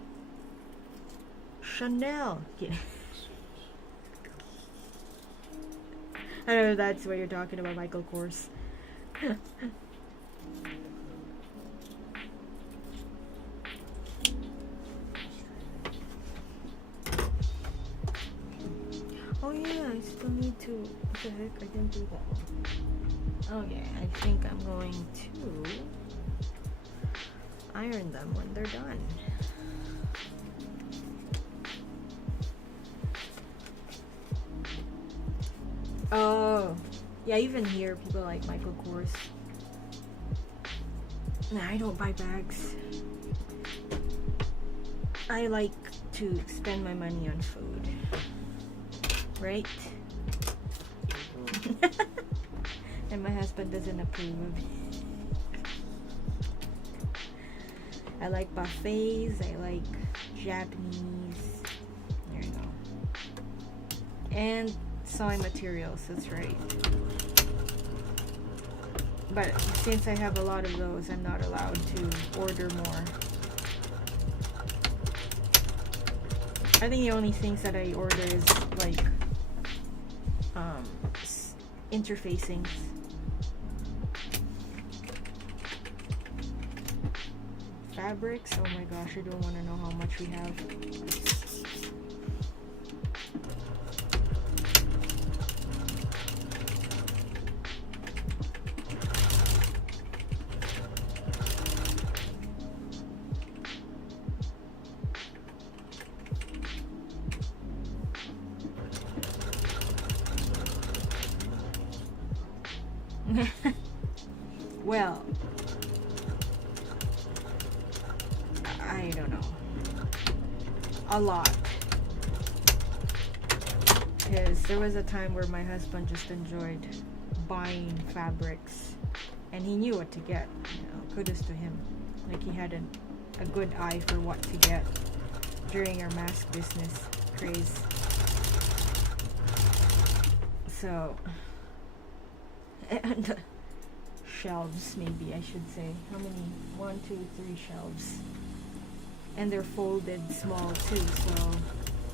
Chanel. Yeah. I don't know if that's what you're talking about, Michael Kors. Oh yeah, I still need to. What the heck? I didn't do that one. Okay, I think I'm going to iron them when they're done. Oh, yeah, even here, people like Michael Kors. Nah, I don't buy bags. I like to spend my money on food, right? And my husband doesn't approve of it. I like buffets, I like Japanese, there you go. And sewing materials, that's right. But since I have a lot of those, I'm not allowed to order more. I think the only things that I order is like interfacings. Fabrics, oh my gosh, I don't want to know how much we have. Well, I don't know. A lot. Because there was a time where my husband just enjoyed buying fabrics and he knew what to get. You know, kudos to him. Like he had a good eye for what to get during our mask business craze. So, and shelves, maybe I should say. How many? 1, 2, 3 shelves. And they're folded small too,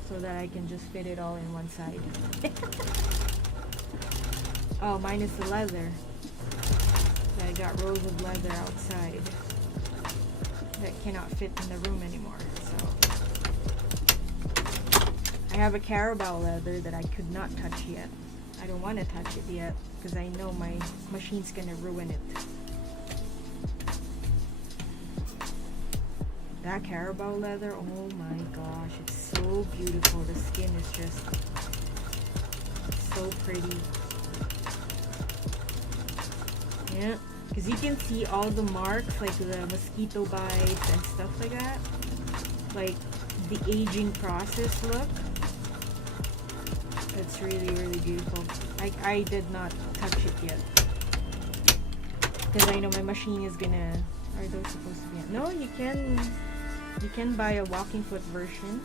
so that I can just fit it all in one side. Oh, minus the leather. I got rows of leather outside that cannot fit in the room anymore. So I have a Carabao leather that I could not touch yet. I don't want to touch it yet because I know my machine's gonna ruin it. That Carabao leather, oh my gosh, it's so beautiful. The skin is just so pretty. Yeah, because you can see all the marks, like the mosquito bites and stuff like that. Like the aging process look. It's really, really beautiful. I did not touch it yet. Because I know my machine is gonna... Are those supposed to be... No, you can buy a walking foot version.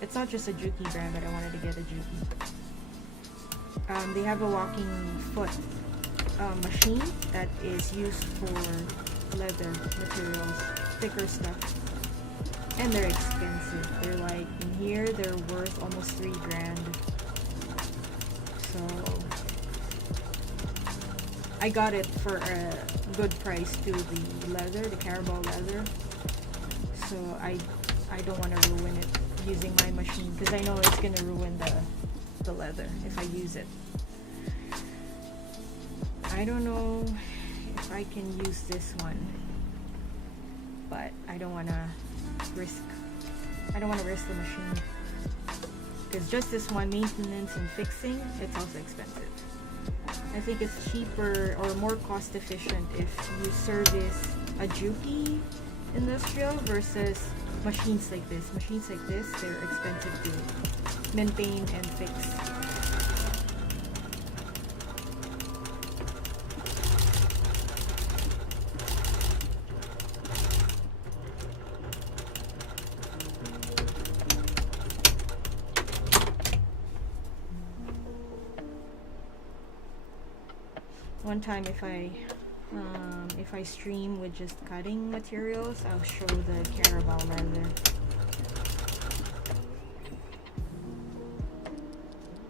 It's not just a Juki brand, but I wanted to get a Juki. They have a walking foot machine that is used for leather materials, thicker stuff. And they're expensive. They're like, in here, they're worth almost $3,000. So, I got it for a good price too, the leather, the Carabao leather. So, I don't want to ruin it using my machine because I know it's going to ruin the leather if I use it. I don't know if I can use this one, but I don't want to risk the machine because just this one, maintenance and fixing, it's also expensive. I think it's cheaper or more cost efficient if you service a Juki industrial versus machines like this. Machines like this, they're expensive to maintain and fix. One time if I stream with just cutting materials, I'll show the Carabao leather.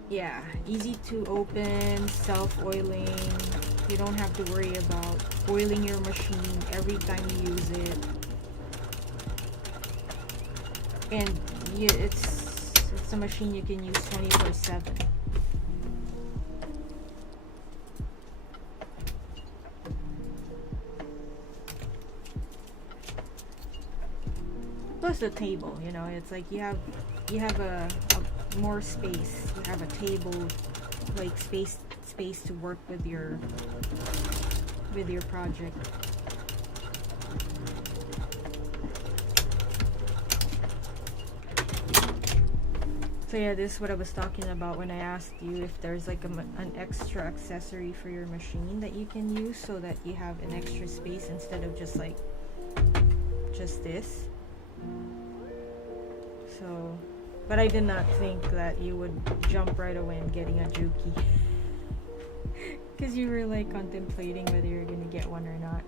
Yeah, easy to open, self-oiling. You don't have to worry about oiling your machine every time you use it. And it's a machine you can use 24/7. Plus the table, you know, it's like you have a more space. You have a table, like space to work with your project. So yeah, this is what I was talking about when I asked you if there's like an extra accessory for your machine that you can use so that you have an extra space instead of just like just this. So, but I did not think that you would jump right away and getting a Juki. Because you were like contemplating whether you're gonna get one or not.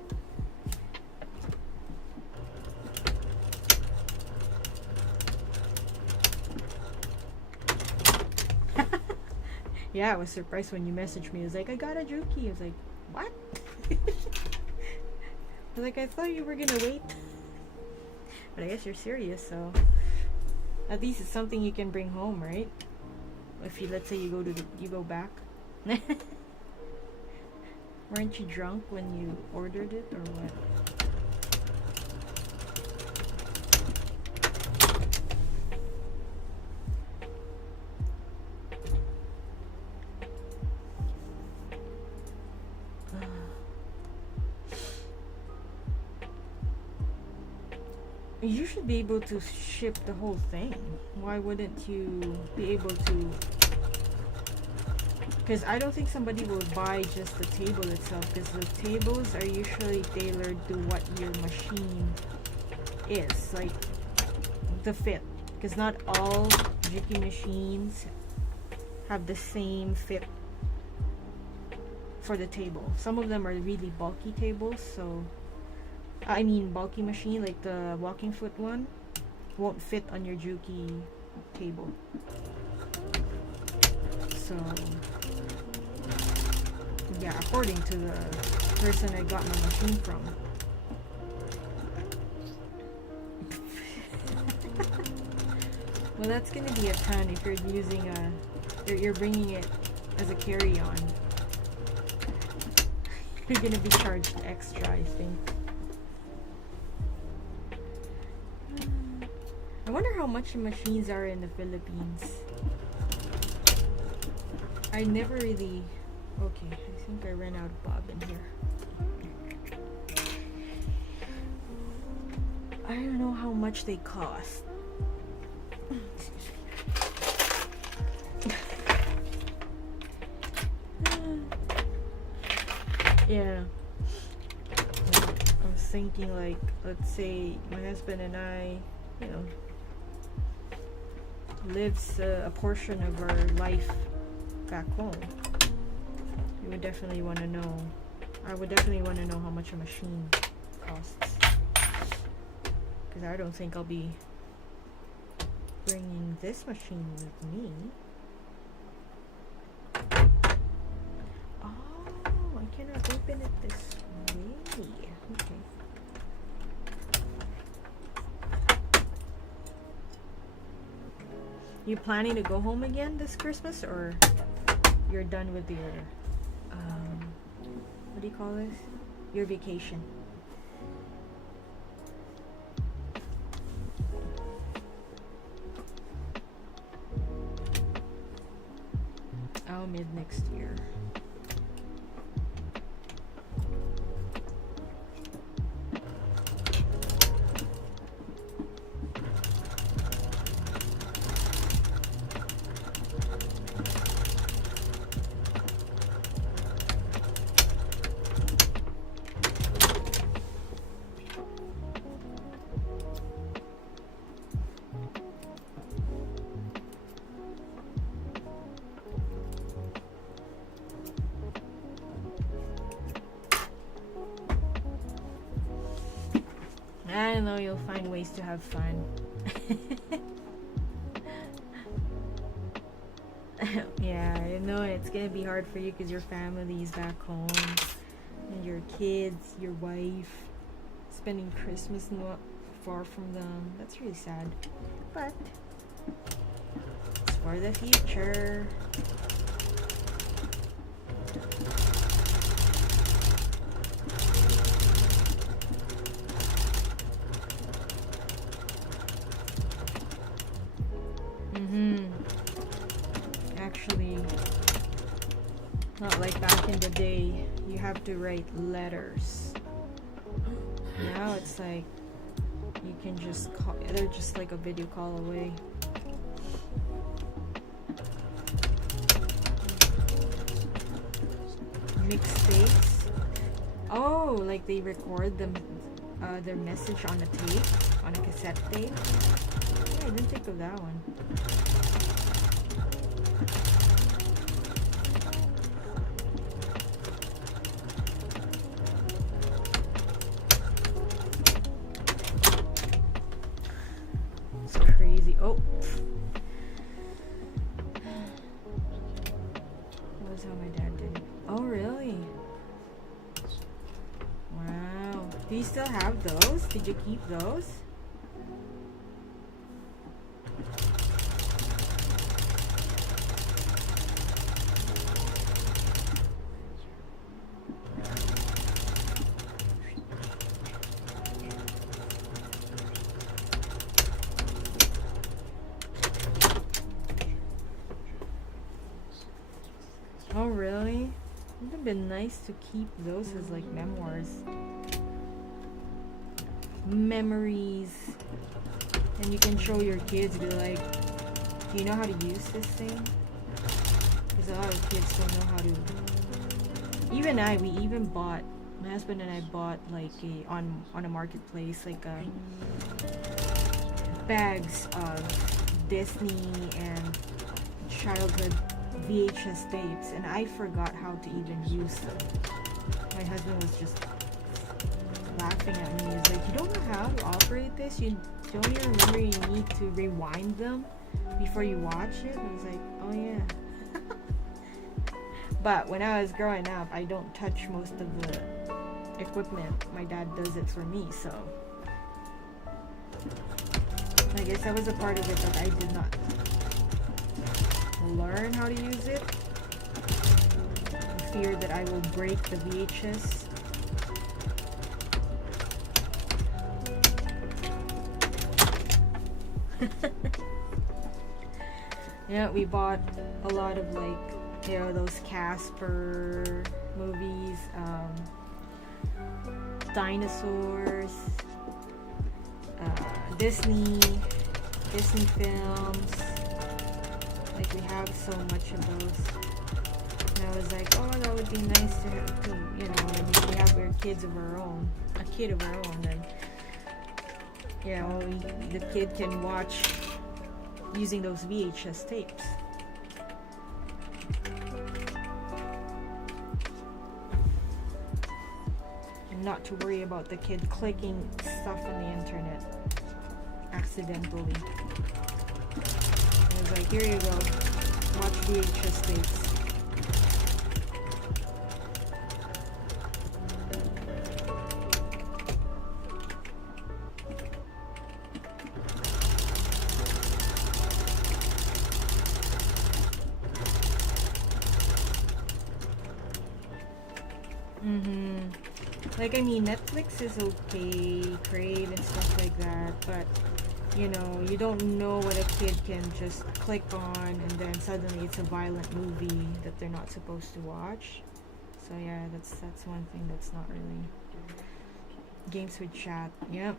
Yeah, I was surprised when you messaged me. I was like, I got a Juki. I was like, what? I was like, I thought you were gonna wait. But I guess you're serious, so at least it's something you can bring home, right? If you, let's say you go back. Weren't you drunk when you ordered it or what? You should be able to ship the whole thing. Why wouldn't you be able to? Because I don't think somebody will buy just the table itself, because the tables are usually tailored to what your machine is, like the fit. Because not all Juki machines have the same fit for the table. Some of them are really bulky tables, so I mean bulky machine, like the walking foot one won't fit on your Juki table. So yeah, according to the person I got my machine from. Well, that's gonna be a ton if you're using you're bringing it as a carry-on. You're gonna be charged extra, I think. I wonder how much the machines are in the Philippines. I never really... Okay, I think I ran out of bobbin here. I don't know how much they cost. Yeah. I was thinking, like, let's say my husband and I, you know, lives a portion of our life back home. You would definitely want to know. I would definitely want to know how much a machine costs, because I don't think I'll be bringing this machine with me. Oh, I cannot open it this way. Okay. You planning to go home again this Christmas, or you're done with your what do you call this? Your vacation. Oh, mid next year. I know you'll find ways to have fun. Yeah, I know it's gonna be hard for you because your family's back home and your kids, your wife, spending Christmas not far from them. That's really sad, but it's for the future. Actually, not like back in the day, you have to write letters. Now it's like you can just call, they're just like a video call away. mixtapes. Oh, like they record them, their message on a tape, on a cassette tape. Yeah, I didn't think of that one. It's crazy. Oh. That was how my dad did it. Oh, really? Wow. Do you still have those? Did you keep those? Oh, really? It would have been nice to keep those as like memoirs. Memories. And you can show your kids, be like, do you know how to use this thing? Because a lot of kids don't know how to. Even we even bought, my husband and I bought like on a marketplace, like bags of Disney and childhood VHS tapes, and I forgot how to even use them. My husband was just laughing at me. He's like, you don't know how to operate this? You don't even remember you need to rewind them before you watch it? I was like, oh yeah. But when I was growing up, I don't touch most of the equipment. My dad does it for me, so I guess that was a part of it that I did not learn how to use it. I fear that I will break the VHS. Yeah, we bought a lot of like, you know, those Casper movies, dinosaurs, Disney films. Like, we have so much of those. And I was like, oh, that would be nice to have, you know, when we have our kids of our own, a kid of our own, then, you know, the kid can watch using those VHS tapes. And not to worry about the kid clicking stuff on the internet accidentally. I was like, here you go, watch VHS tapes. Like, I mean, Netflix is okay, Crave and stuff like that, but, you know, you don't know what a kid can just click on and then suddenly it's a violent movie that they're not supposed to watch. So yeah, that's one thing that's not really. Games with chat. Yep.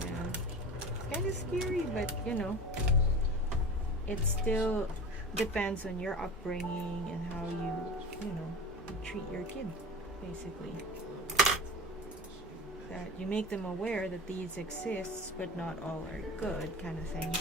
Yeah. It's kind of scary, but you know, it still depends on your upbringing and how you know, you treat your kid, basically. That you make them aware that these exist, but not all are good, kind of thing.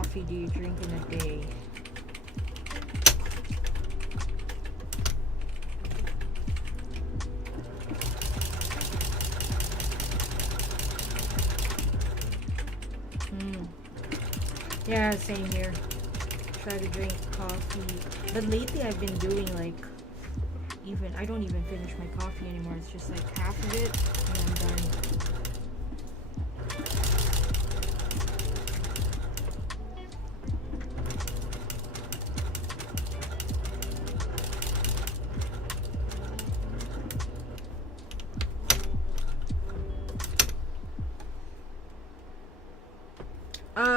coffee do you drink in a day? Yeah, same here. Try to drink coffee. But lately I've been doing like, I don't even finish my coffee anymore. It's just like half of it and I'm done.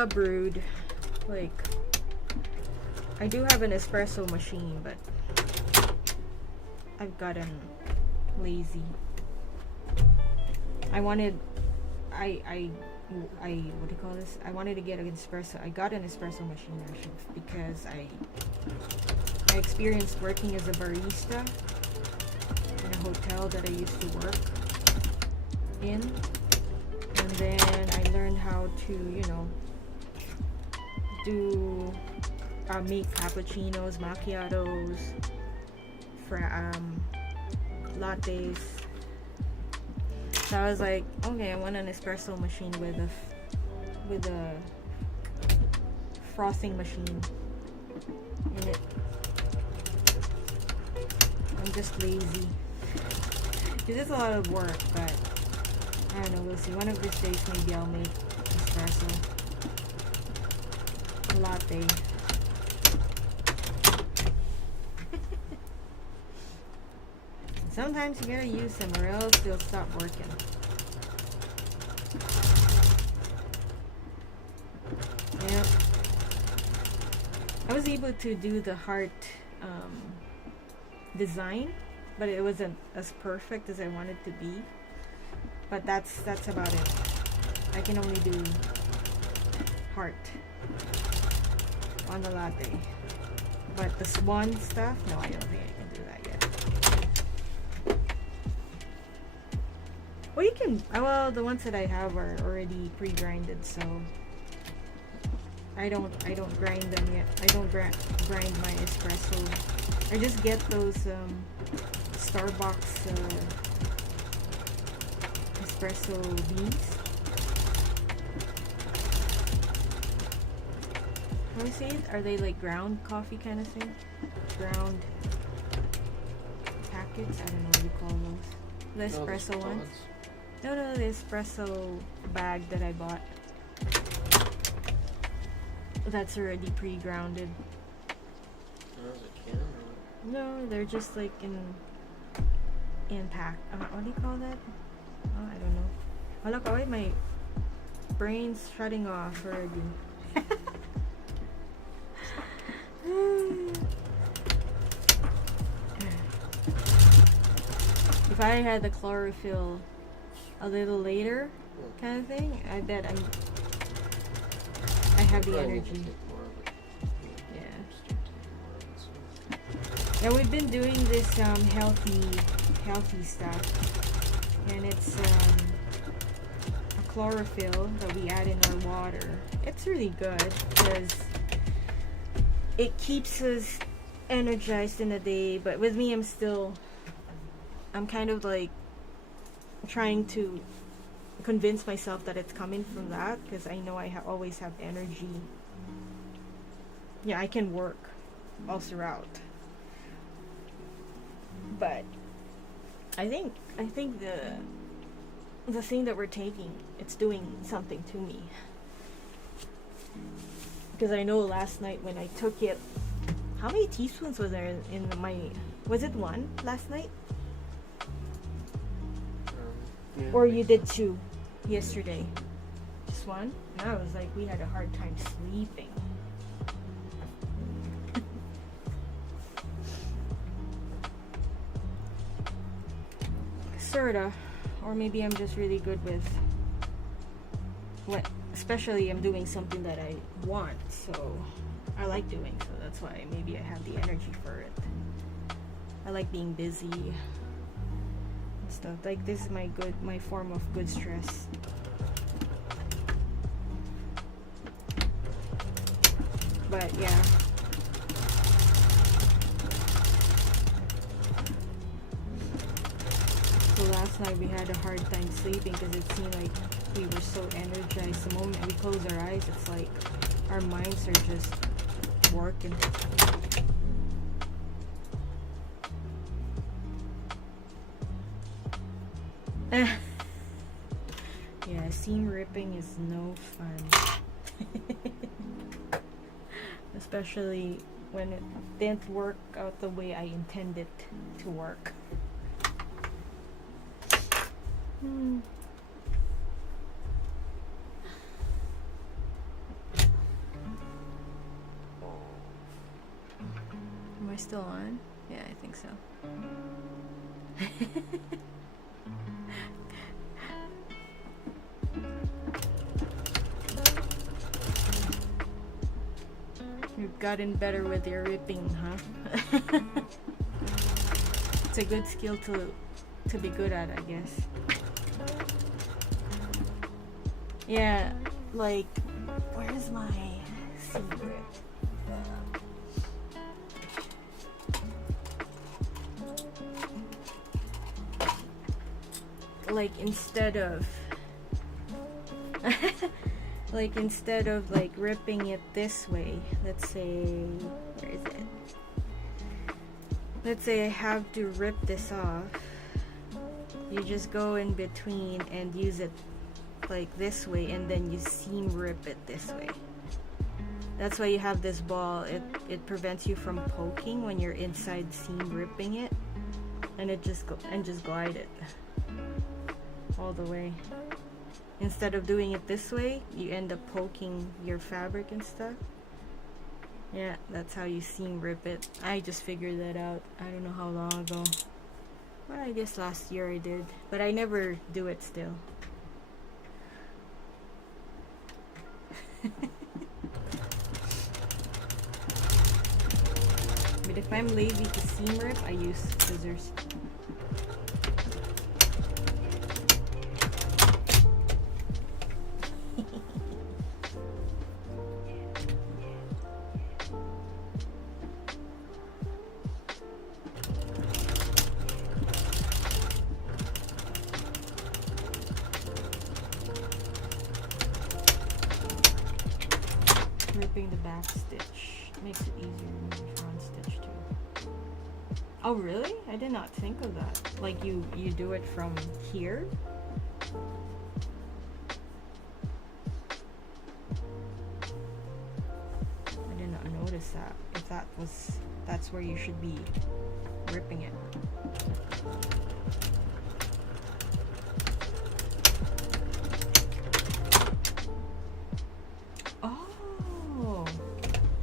Brewed. Like, I do have an espresso machine, but I've gotten lazy. I wanted, I what do you call this? I wanted to get an espresso. I got an espresso machine actually because I experienced working as a barista in a hotel that I used to work in, and then I learned how to, you know, do make cappuccinos, macchiatos, for lattes. So I was like, okay, I want an espresso machine with a frosting machine in it. I'm just lazy because it's a lot of work, but I don't know, we'll see. One of these days maybe I'll make espresso latte. Sometimes you gotta use them or else they'll stop working. Yep. I was able to do the heart design, but it wasn't as perfect as I wanted to be. But that's about it. I can only do heart on the latte. But the swan stuff, no, I don't think I can do that yet. Well, you can. Well, the ones that I have are already pre-grinded, so I don't grind them yet. I don't grind my espresso. I just get those Starbucks espresso beans. How do you say it? Are they like ground coffee kind of thing? Ground packets? I don't know what you call those. The espresso ones? No, the espresso bag that I bought. That's already pre-grounded. No, they're just like in pack. What do you call that? Oh, I don't know. Oh look, oh wait, my brain's shutting off already. If I had the chlorophyll a little later, kind of thing, I bet I have the energy. Yeah, we've been doing this healthy stuff, and it's a chlorophyll that we add in our water. It's really good because it keeps us energized in the day. But with me, I'm kind of like trying to convince myself that it's coming from that, because I know I always have energy. Yeah, I can work all throughout. But I think the thing that we're taking, it's doing something to me. Because I know last night when I took it, how many teaspoons was there in my, was it one last night? Yeah, or you did two yesterday? Just one? And I was like, we had a hard time sleeping. Sorta. Or maybe I'm just really good with what, especially I'm doing something that I want, so I like doing, so that's why maybe I have the energy for it. I like being busy and stuff. Like, this is my form of good stress. but yeah. So last night we had a hard time sleeping because it seemed like we were so energized. The moment we close our eyes, it's like our minds are just working. Yeah, seam ripping is no fun. Especially when it didn't work out the way I intended to work. Am I still on? Yeah, I think so. You've gotten better with your ripping, huh? It's a good skill to be good at, I guess. Yeah, like, where's my seam rip? Like instead of like ripping it this way, let's say, where is it? Let's say I have to rip this off. You just go in between and use it like this way, and then you seam rip it this way. That's why you have this ball. It prevents you from poking when you're inside seam ripping it, and just glide it all the way. Instead of doing it this way, you end up poking your fabric and stuff. Yeah, that's how you seam rip it. I just figured that out. I don't know how long ago. Well, I guess last year I did, but I never do it still. But if I'm lazy to seam rip, I use scissors. Ripping the back stitch makes it easier to move the front stitch too. Oh really? I did not think of that. Like you do it from here? I did not notice that. If that's where you should be ripping it.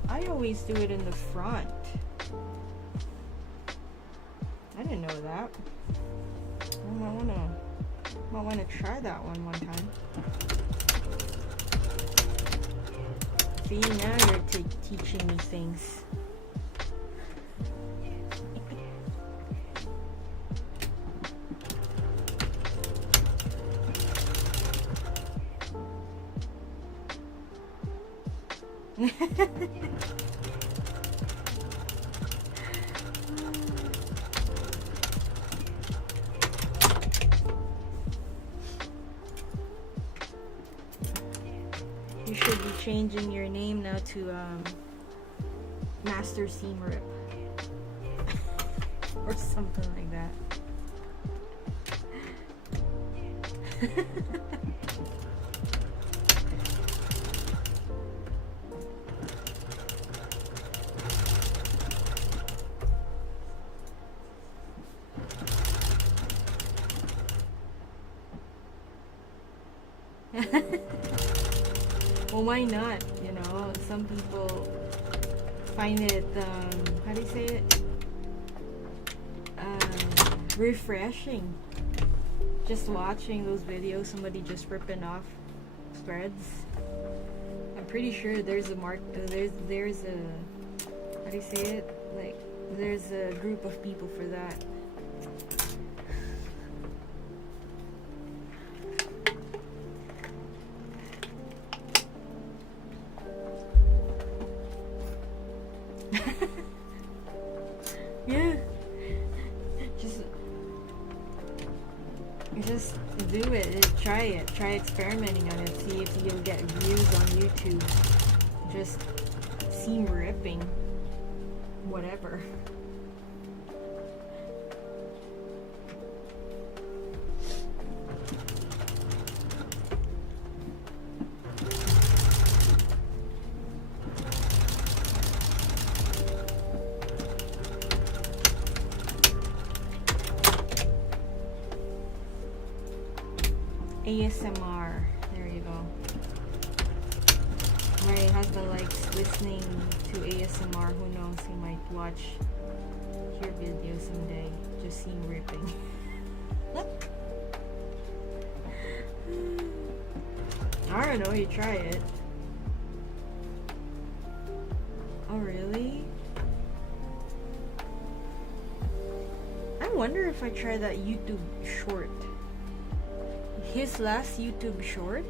I always do it in the front. I didn't know that. I might wanna try that one time. See, now you're teaching me things. You should be changing your name now to Master Seam Rip or something like that. Well, why not? You know, some people find it, how do you say it? Refreshing. Just watching those videos, somebody just ripping off threads. I'm pretty sure there's a there's a, how do you say it? Like, there's a group of people for that. Yeah. Just do it. Try it. Try experimenting on it. See if you'll get views on YouTube. Just seam ripping. Whatever. ASMR. There you go. My husband likes listening to ASMR. Who knows? He might watch your video someday. Just seam ripping. I don't know. You try it. Oh really? I wonder if I try that YouTube short. His last YouTube short,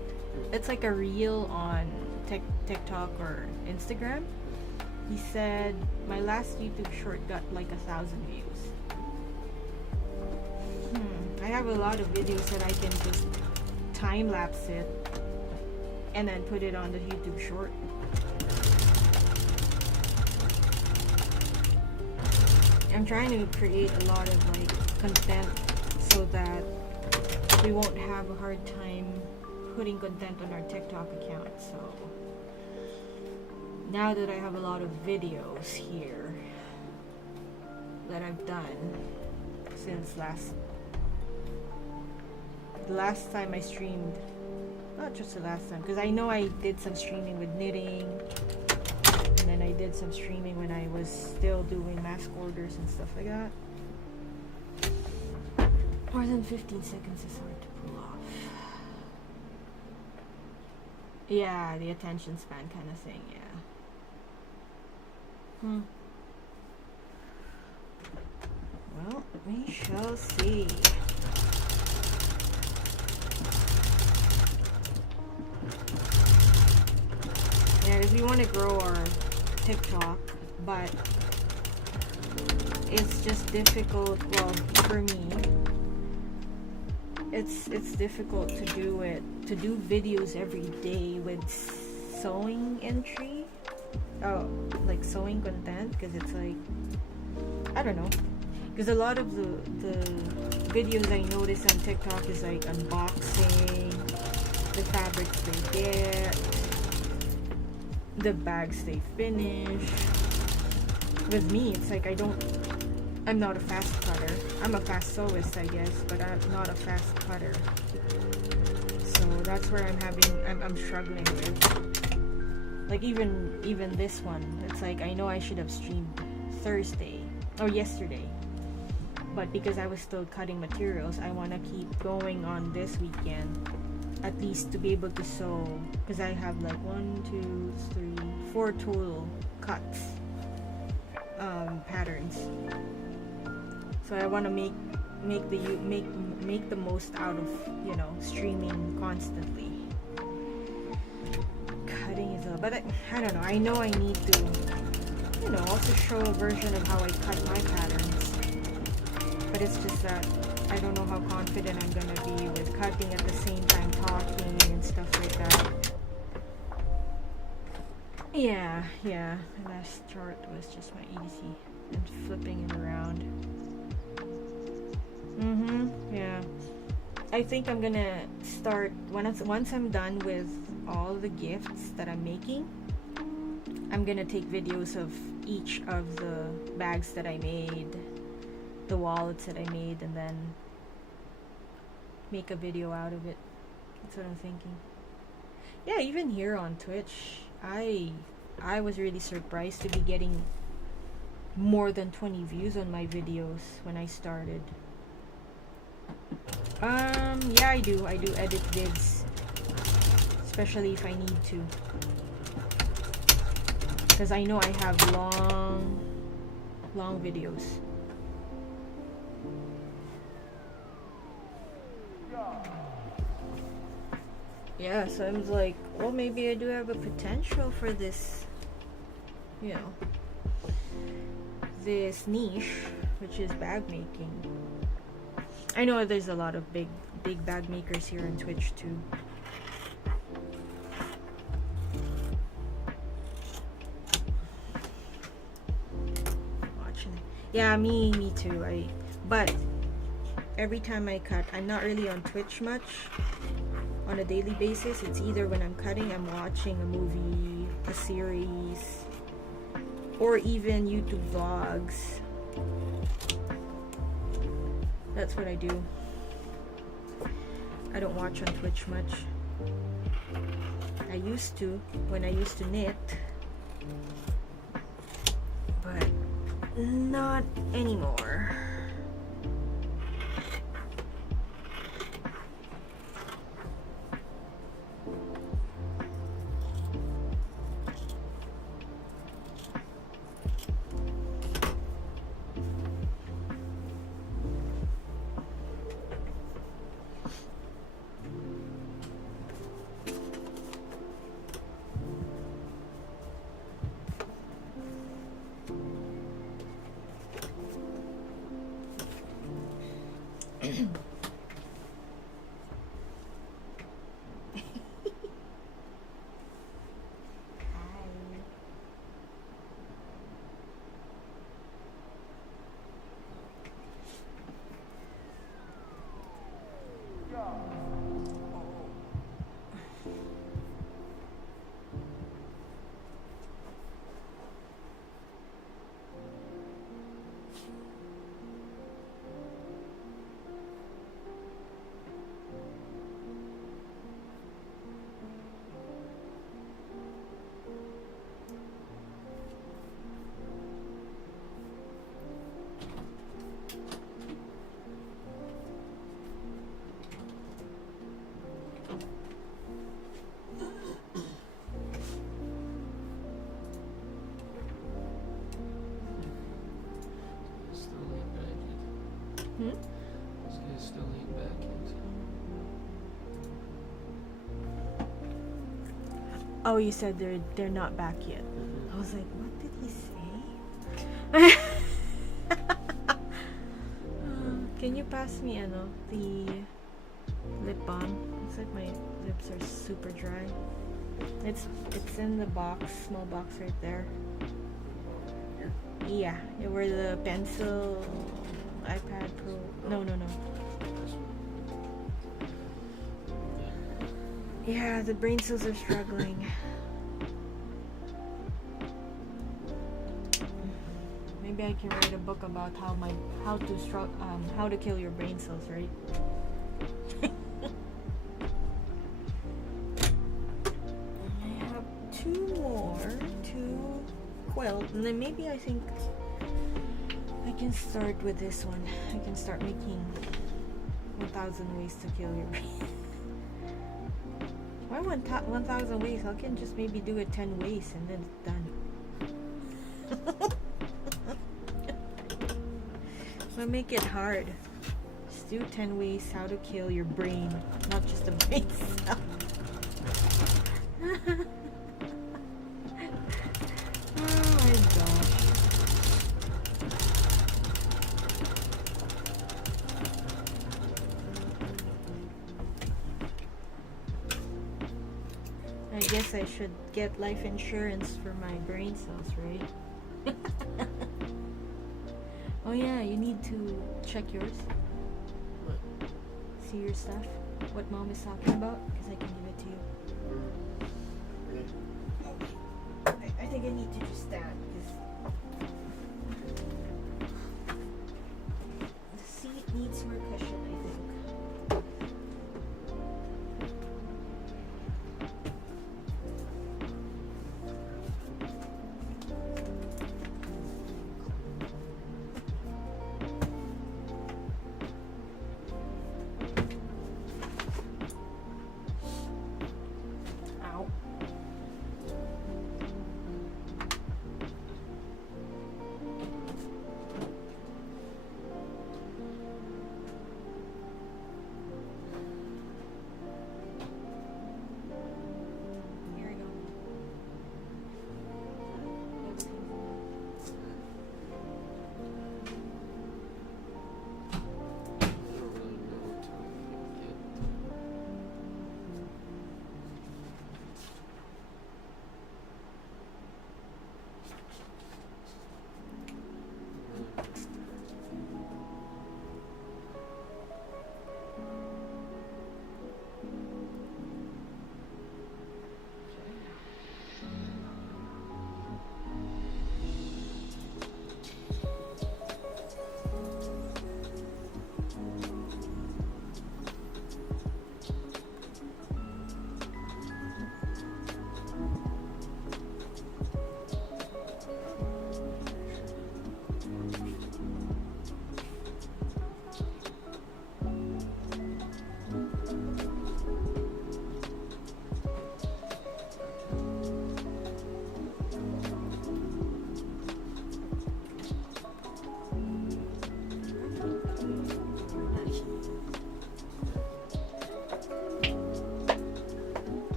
it's like a reel on TikTok or Instagram. He said my last YouTube short got like 1,000 views. I have a lot of videos that I can just time lapse it and then put it on the YouTube short. I'm trying to create a lot of like content so that we won't have a hard time putting content on our TikTok account. So now that I have a lot of videos here that I've done since the last time I streamed, not just the last time, because I know I did some streaming with knitting, and then I did some streaming when I was still doing mask orders and stuff like that. More than 15 seconds is hard to pull off. Yeah, the attention span kind of thing, yeah. Well, we shall see. Yeah, if we want to grow our TikTok, but it's just difficult, well, for me, it's difficult to do videos every day with sewing entry, like sewing content, because it's like, I don't know, because a lot of the videos I notice on TikTok is like unboxing, the fabrics they get, the bags they finish. With me, it's like I'm not a fast cutter. I'm a fast sewist, I guess, but I'm not a fast cutter. So that's where I'm struggling with. Like even this one, it's like I know I should have streamed Thursday or yesterday, but because I was still cutting materials, I want to keep going on this weekend, at least to be able to sew, because I have like 4 total cuts, patterns. So I want to make the most out of, you know, streaming constantly. Cutting is but I don't know. I know I need to, you know, also show a version of how I cut my patterns. But it's just that I don't know how confident I'm gonna be with cutting at the same time talking and stuff like that. Yeah. The last chart was just my easy and flipping it around. Yeah. I think I'm gonna start once I'm done with all the gifts that I'm making. I'm gonna take videos of each of the bags that I made, the wallets that I made, and then make a video out of it. That's what I'm thinking. Yeah, even here on Twitch, I was really surprised to be getting more than 20 views on my videos when I started. Yeah, I do edit vids, especially if I need to, because I know I have long videos. Yeah, so I was like, well, maybe I do have a potential for this, you know. this niche, which is bag making. I know there's a lot of big bag makers here on Twitch too. Watching it. Yeah, me too. But every time I cut, I'm not really on Twitch much on a daily basis. It's either when I'm cutting, I'm watching a movie, a series, or even YouTube vlogs. That's what I do. I don't watch on Twitch much. I used to, when I used to knit, but not anymore. This guy's still ain't back yet. Oh, you said they're not back yet. I was like, what did he say? Can you pass me the lip balm? Looks like my lips are super dry. It's in the box, small box right there. Yeah, where the pencil, iPad Pro. No. Yeah, the brain cells are struggling. Maybe I can write a book about how to kill your brain cells, right? I have two more to quilt, and then maybe I think I can start with this one. I can start making 1,000 ways to kill your brain. Why 1,000 ways? I can just maybe do it 10 ways and then it's done. But make it hard. Just do 10 ways how to kill your brain, not just the brain cell. Oh my gosh. I guess I should get life insurance for my brain cells, right? Oh yeah, you need to check yours. What? See your stuff. What mom is talking about, because I can give it to you. I think I need to just stand because the seat needs more cushion, I think.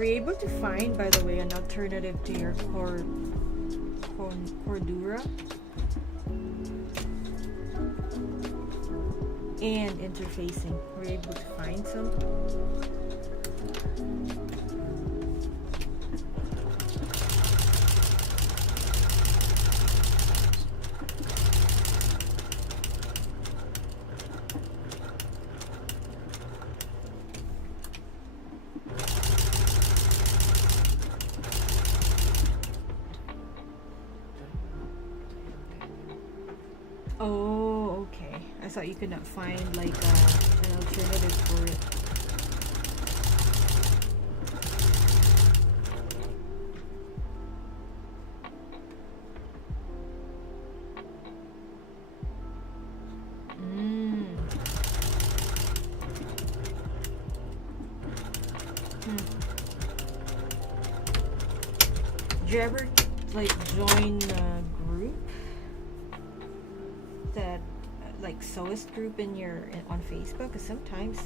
Were you able to find, by the way, an alternative to your Cordura and interfacing? Were you able to find some? Oh, okay. I thought you could not find like an alternative for it. Did you ever like join a group that like sewist group on Facebook? Because sometimes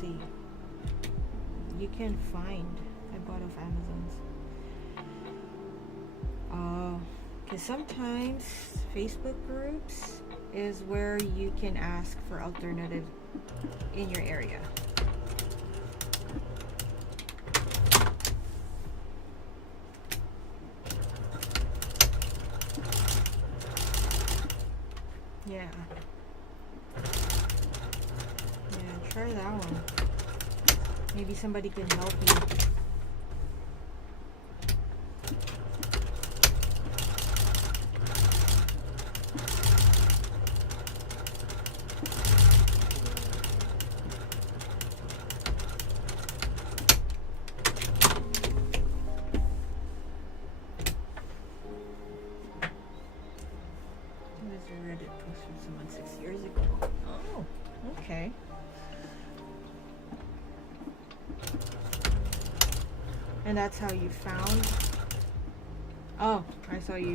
you can find. I bought off Amazon's. Because sometimes Facebook groups is where you can ask for alternative in your area. Yeah. Yeah, try that one. Maybe somebody can help you. Someone 6 years ago. Oh, okay. And that's how you found. Oh, I saw you.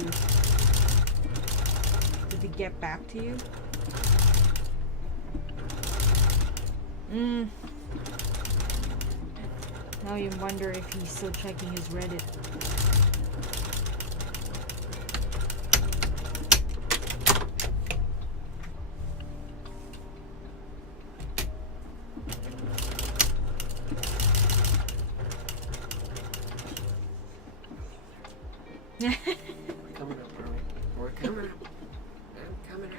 Did it get back to you? Now you wonder if he's still checking his Reddit. We're coming up. I'm coming up.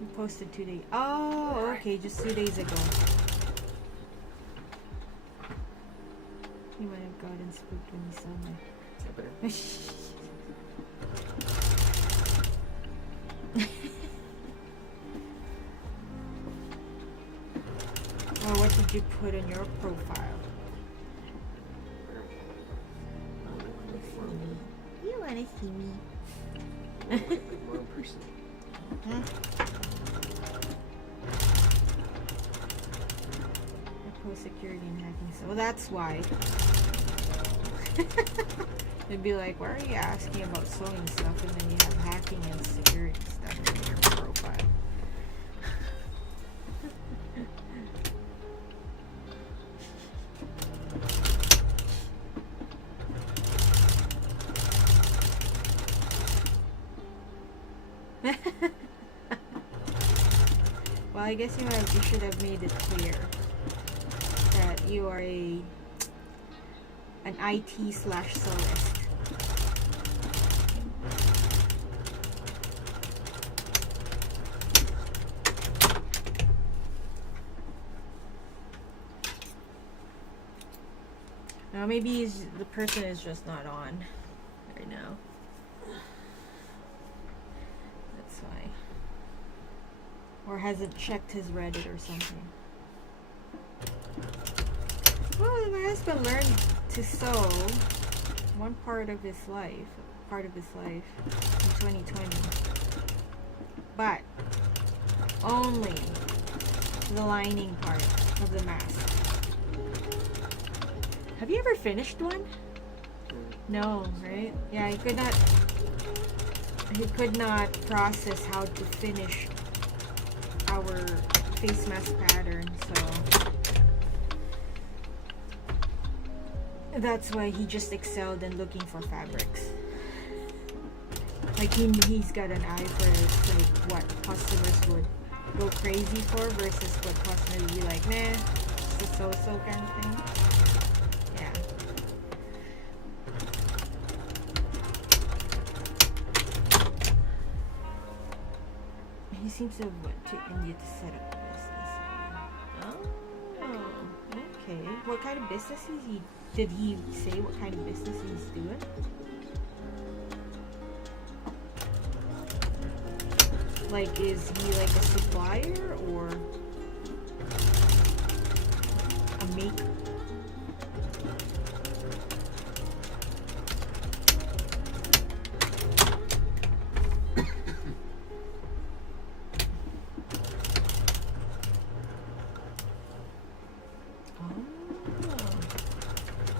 You posted 2 days. Oh, okay, just 2 days ago. You might have gotten spooked when you saw me. Oh, what did you put in your profile? You wanna see me? Wrong person. Huh? I post security and hacking, so that's why. They'd be like, why are you asking about sewing stuff and then you have hacking and security stuff in your profile? Well, I guess you should have made it clear that you are an IT/sewist. Now maybe the person is just not on right now. That's why. Or hasn't checked his Reddit or something. Well, my husband learned to sew one part of his life in 2020. But only the lining part of the mask. Have you ever finished one? No, right? Yeah, he could not process how to finish our face mask pattern, so That's why he just excelled in looking for fabrics. Like he's got an eye for like what customers would go crazy for versus what customers would be like, nah, it's a so-so kind of thing. Yeah. He seems to have went to India to set up a business. Oh, okay. What kind of business is he? Did he say what kind of business he's doing? Like, is he like a supplier or a maker?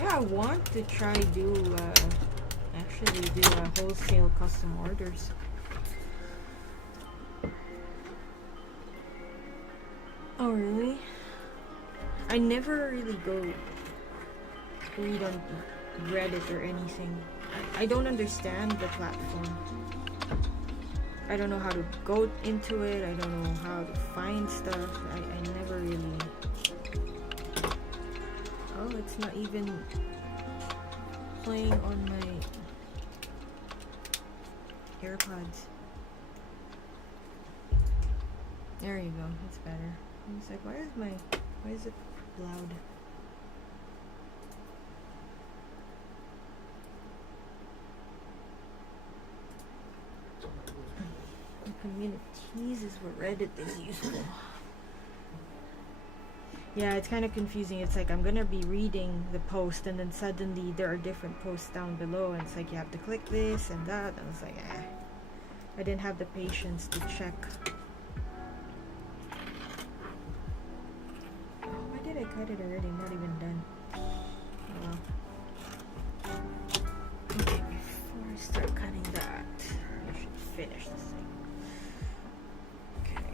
Yeah, I want to try actually do wholesale custom orders. Oh really? I never really go read on Reddit or anything. I don't understand the platform. I don't know how to go into it. I don't know how to find stuff. I never really... Oh, it's not even playing on my AirPods. There you go. It's better. I was like, why is it loud? The communities is where Reddit is useful. Yeah, it's kind of confusing. It's like I'm gonna be reading the post and then suddenly there are different posts down below and it's like you have to click this and that, and it's like I didn't have the patience to check. Why did I cut it already? Not even done. Oh well. Okay, before I start cutting that, I should finish this thing. Okay.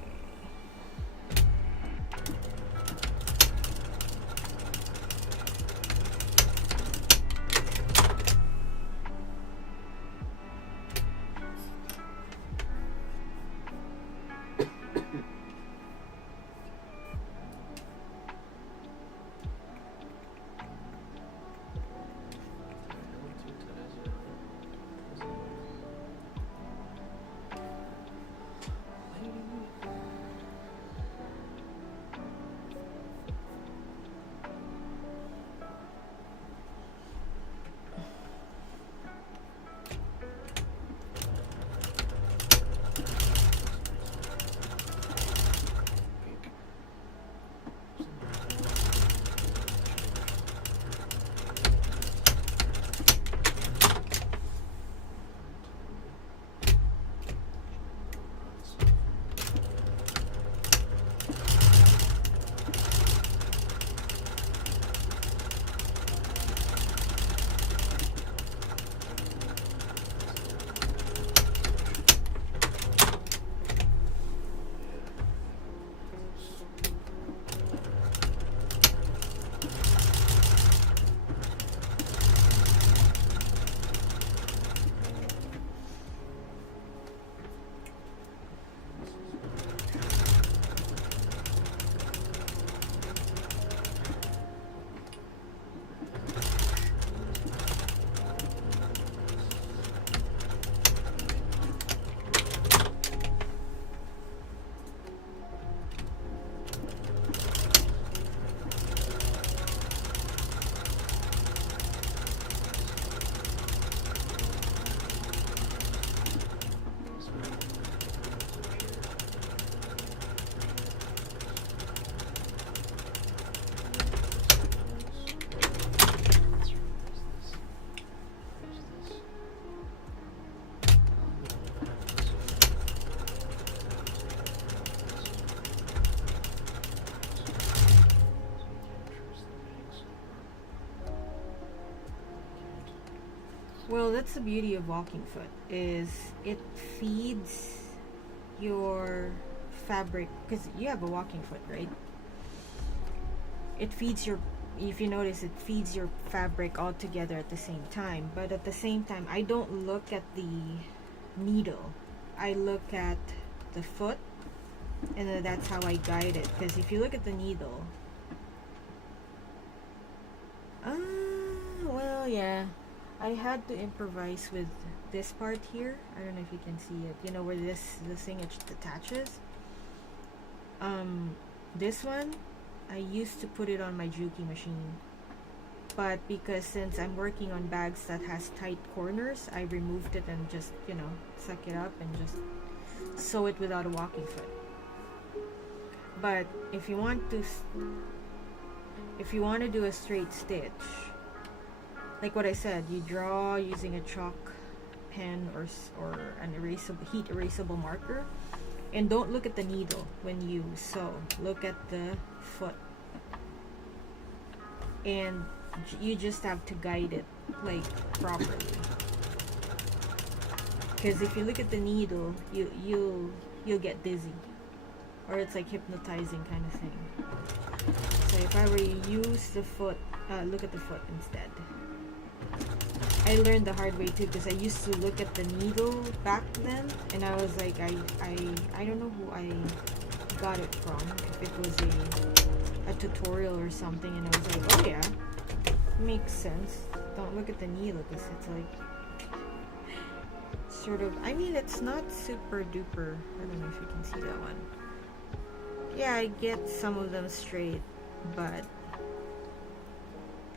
Well, that's the beauty of walking foot, is it feeds your fabric, because you have a walking foot, right? It feeds your if you notice, it feeds your fabric all together at the same time. But at the same time, I don't look at the needle. I look at the foot, and then that's how I guide it. Because if you look at the needle, well, yeah, I had to improvise with this part here. I don't know if you can see it. You know where this thing attaches. This one, I used to put it on my Juki machine, but because since I'm working on bags that has tight corners, I removed it and just, you know, suck it up and just sew it without a walking foot. But if you want to do a straight stitch, like what I said, you draw using a chalk pen or an heat erasable marker, and don't look at the needle when you sew. Look at the foot, and you just have to guide it like properly. Because if you look at the needle, you'll get dizzy, or it's like hypnotizing kind of thing. So if I were to use the foot, look at the foot instead. I learned the hard way too, because I used to look at the needle back then, and I was like, I don't know who I got it from, if it was a tutorial or something, and I was like, oh yeah, makes sense. Don't look at the needle, because it's like sort of, I mean, it's not super duper. I don't know if you can see that one. Yeah, I get some of them straight, but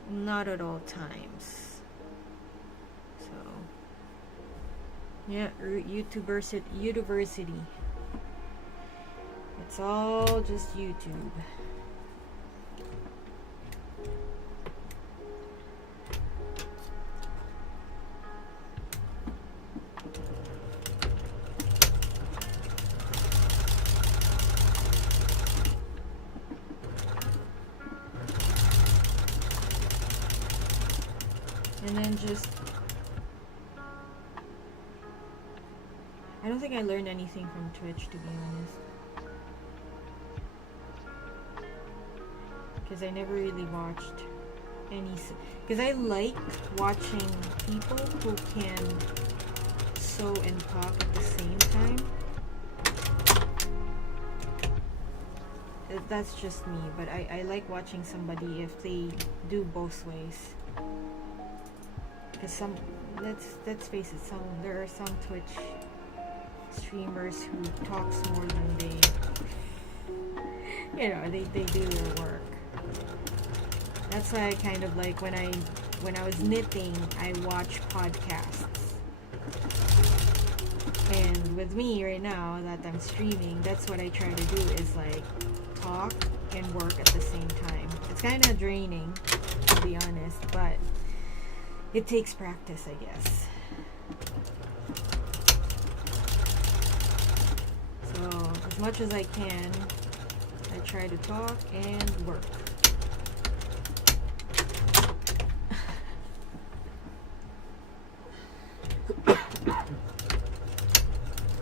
not at all times. Yeah, university. It's all just YouTube. And then just, I don't think I learned anything from Twitch, to be honest, because I never really watched any, because I like watching people who can sew and talk at the same time. That's just me, but I like watching somebody if they do both ways. Because let's face it, there are some Twitch streamers who talks more than they do their work. That's why I kind of like, when I was knitting, I watch podcasts. And with me right now that I'm streaming, that's what I try to do, is like talk and work at the same time. It's kind of draining, to be honest, but it takes practice, I guess. So as much as I can, I try to talk and work.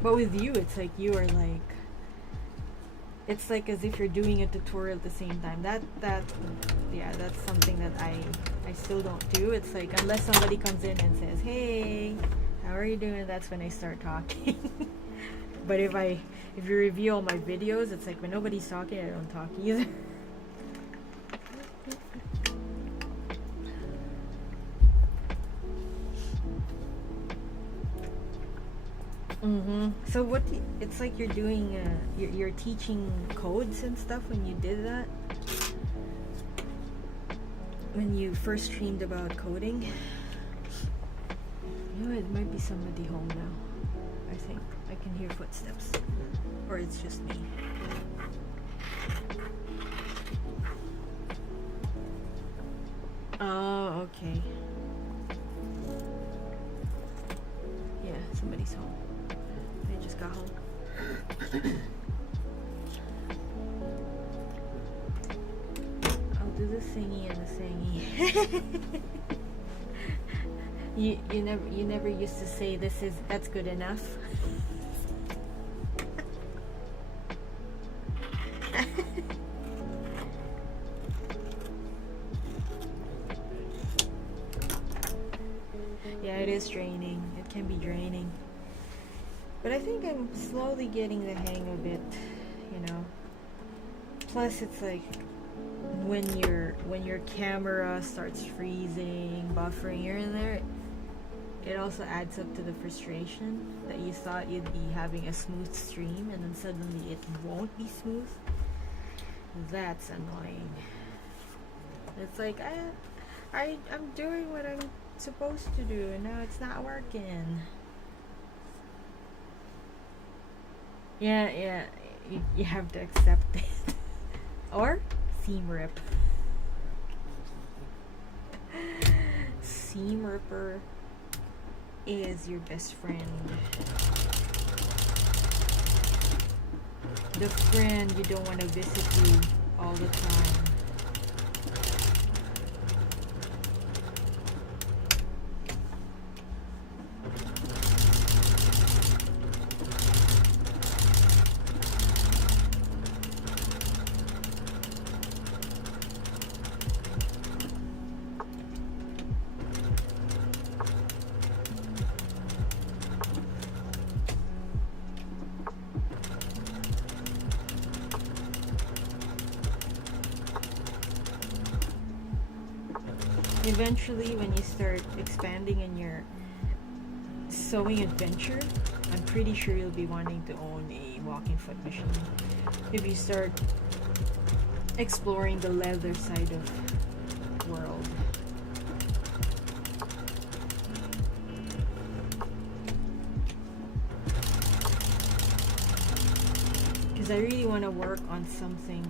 But with you, it's like you are like, it's like as if you're doing a tutorial at the same time. That's something that I still don't do. It's like, unless somebody comes in and says, hey, how are you doing? That's when I start talking. But if you review all my videos, it's like when nobody's talking, I don't talk either. So it's like you're doing, you're teaching codes and stuff when you did that? When you first streamed about coding? You know, it might be somebody home now. I think I can hear footsteps. Or it's just me. Oh, okay. Yeah, somebody's home. They just got home. I'll do the thingy and the thingy. You never used to say that's good enough. is draining. It can be draining. But I think I'm slowly getting the hang of it, you know. Plus it's like when your camera starts freezing, buffering here and there, it also adds up to the frustration that you thought you'd be having a smooth stream and then suddenly it won't be smooth. That's annoying. It's like I'm doing what I'm supposed to do and now it's not working. Yeah, you have to accept it. Or seam rip. Seam ripper is your best friend. The friend you don't want to visit you all the time. Eventually, when you start expanding in your sewing adventure, I'm pretty sure you'll be wanting to own a walking foot machine. If you start exploring the leather side of the world. Because I really want to work on something.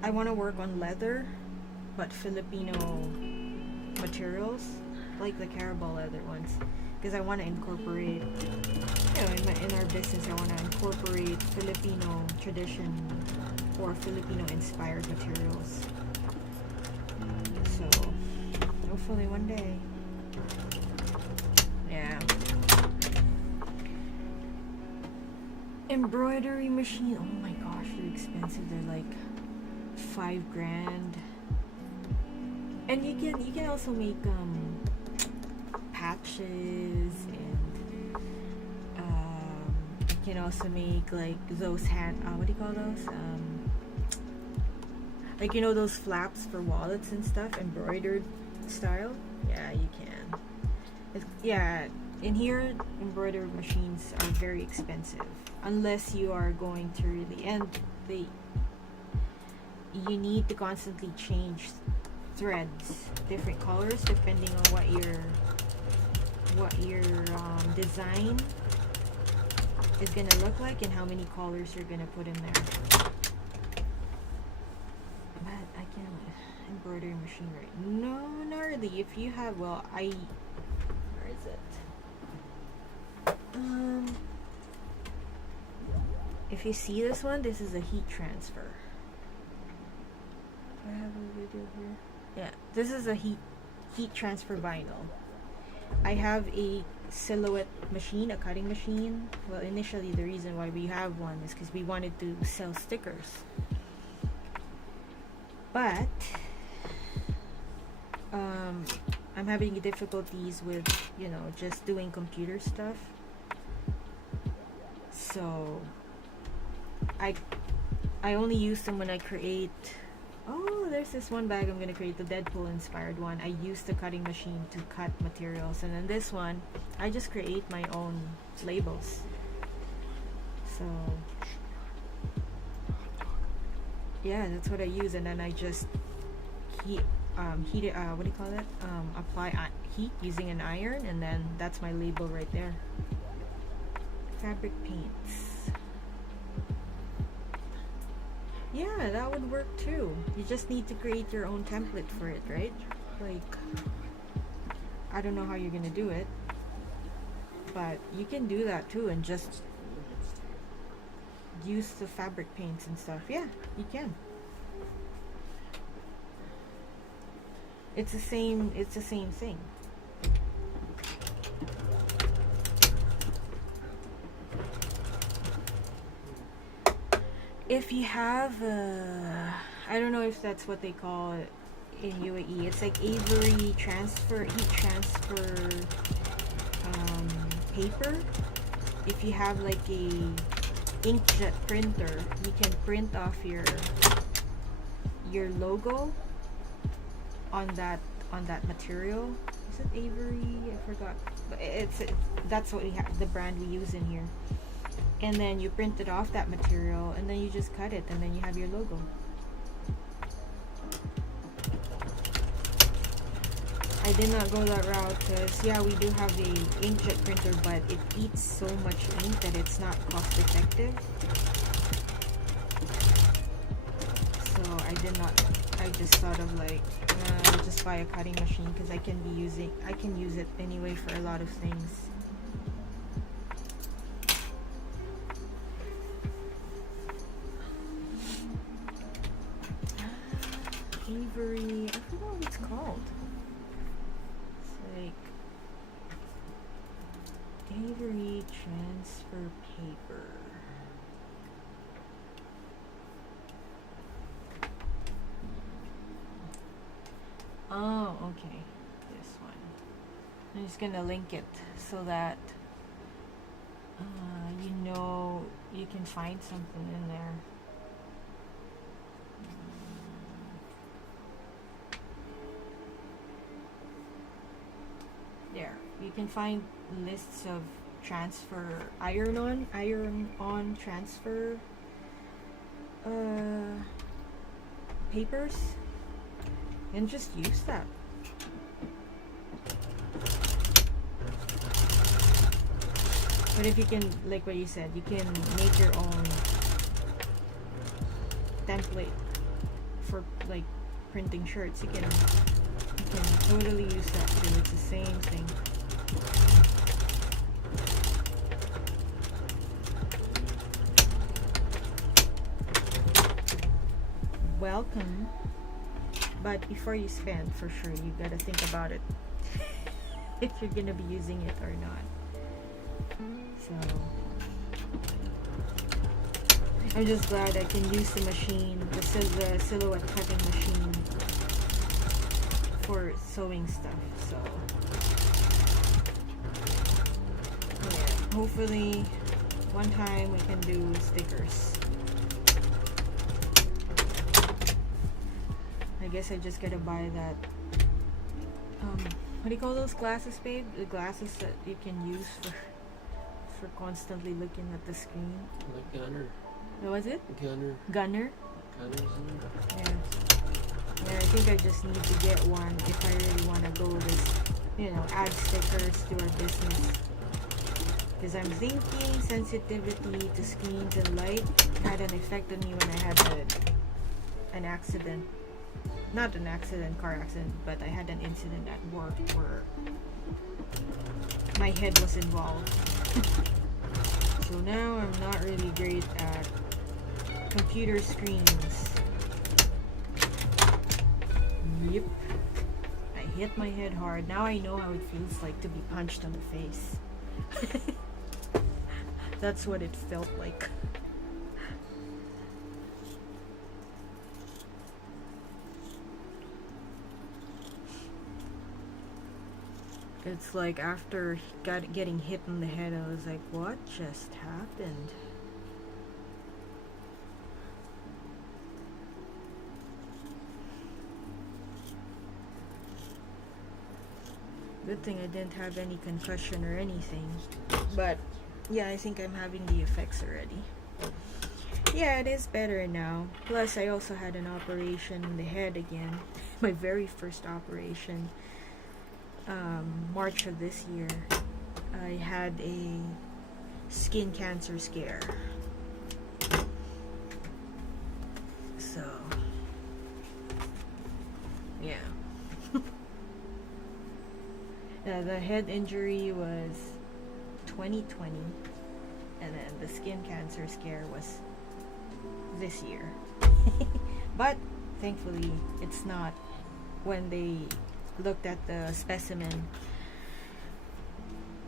I want to work on leather, but Filipino materials, like the Carabao leather ones, because I want to incorporate, you know, in our business, I want to incorporate Filipino tradition or Filipino inspired materials. So hopefully one day. Yeah. Embroidery machine. Oh my gosh, they're expensive. They're like $5,000, and you can also make patches, and you can also make like those what do you call those, like, you know, those flaps for wallets and stuff, embroidered style. Yeah, you can. Yeah, in here embroidery machines are very expensive unless you are going to really, and you need to constantly change threads, different colors, depending on what your design is gonna look like and how many colors you're gonna put in there. But I can embroidery machine right? No, not really. If you have, well, where is it? If you see this one, this is a heat transfer. I have a video here. Yeah, this is a heat transfer vinyl. I have a silhouette machine, a cutting machine. Well, initially the reason why we have one is because we wanted to sell stickers. But I'm having difficulties with, you know, just doing computer stuff. So I only use them when I create. Oh, there's this one bag I'm gonna create, the Deadpool inspired one. I use the cutting machine to cut materials, and then this one I just create my own labels. So yeah, that's what I use, and then I just heat it, what do you call it, apply heat using an iron, and then that's my label right there. Fabric paints. Yeah, that would work too. You just need to create your own template for it, right? Like, I don't know how you're gonna do it, but you can do that too and just use the fabric paints and stuff. Yeah, you can. It's the same thing. If you have I don't know if that's what they call it in UAE. It's like Avery transfer, heat transfer paper. If you have like a inkjet printer, you can print off your logo on that material. Is it Avery? I forgot. But that's what we have, the brand we use in here. And then you print it off that material, and then you just cut it, and then you have your logo. I did not go that route because, yeah, we do have a inkjet printer, but it eats so much ink that it's not cost effective. So I just thought of like, I'll just buy a cutting machine because I can use it anyway for a lot of things. Avery, I forgot what it's called. Like Avery transfer paper. Oh, okay. This one. I'm just gonna link it so that you know you can find something in there. There, you can find lists of iron-on transfer papers, and just use that. But if you can, like what you said, you can make your own template for like printing shirts. You can totally use that too. It's the same thing. Welcome. But before you spend, for sure, you gotta think about it. If you're gonna be using it or not. So I'm just glad I can use the machine, the silhouette cutting machine, for sewing stuff. So yeah, hopefully one time we can do stickers. I guess I just gotta buy that what do you call those glasses, babe? The glasses that you can use for constantly looking at the screen. Like Gunner. What was it? Gunner. Gunner's in there. Yeah. Yeah, I think I just need to get one if I really want to go with, add stickers to our business. Because I'm thinking sensitivity to screens and light had an effect on me when I had an accident. Not an accident, car accident, but I had an incident at work where my head was involved. So now I'm not really great at computer screens. Yep. I hit my head hard. Now I know how it feels like to be punched on the face. That's what it felt like. It's like after getting hit in the head, I was like, what just happened? Good thing I didn't have any concussion or anything. But yeah, I think I'm having the effects already. Yeah, it is better now. Plus, I also had an operation in the head again. My very first operation. March of this year. I had a skin cancer scare. So, yeah. The head injury was 2020, and then the skin cancer scare was this year. But thankfully, it's not. When they looked at the specimen,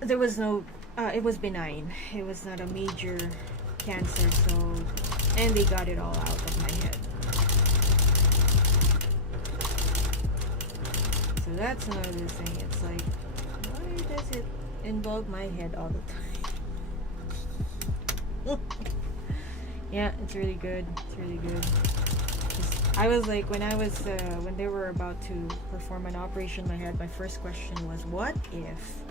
there was no it was benign. It was not a major cancer, so, and they got it all out of my head. So that's another thing. It's like, why does it involve my head all the time? Yeah, it's really good. It's really good. I was like, when they were about to perform an operation on my head, my first question was, what if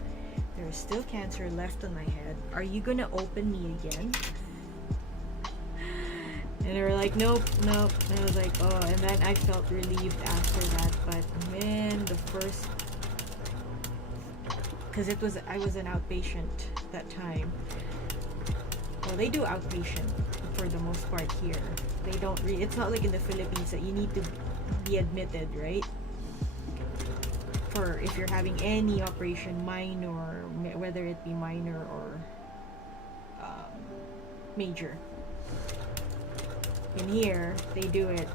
there is still cancer left on my head? Are you gonna open me again? And they were like, nope. And I was like, oh, and then I felt relieved after that. But man, because I was an outpatient that time. Well, they do outpatient for the most part here. They don't it's not like in the Philippines that you need to be admitted, right? For if you're having any operation, minor, whether it be minor or major. In here, they do it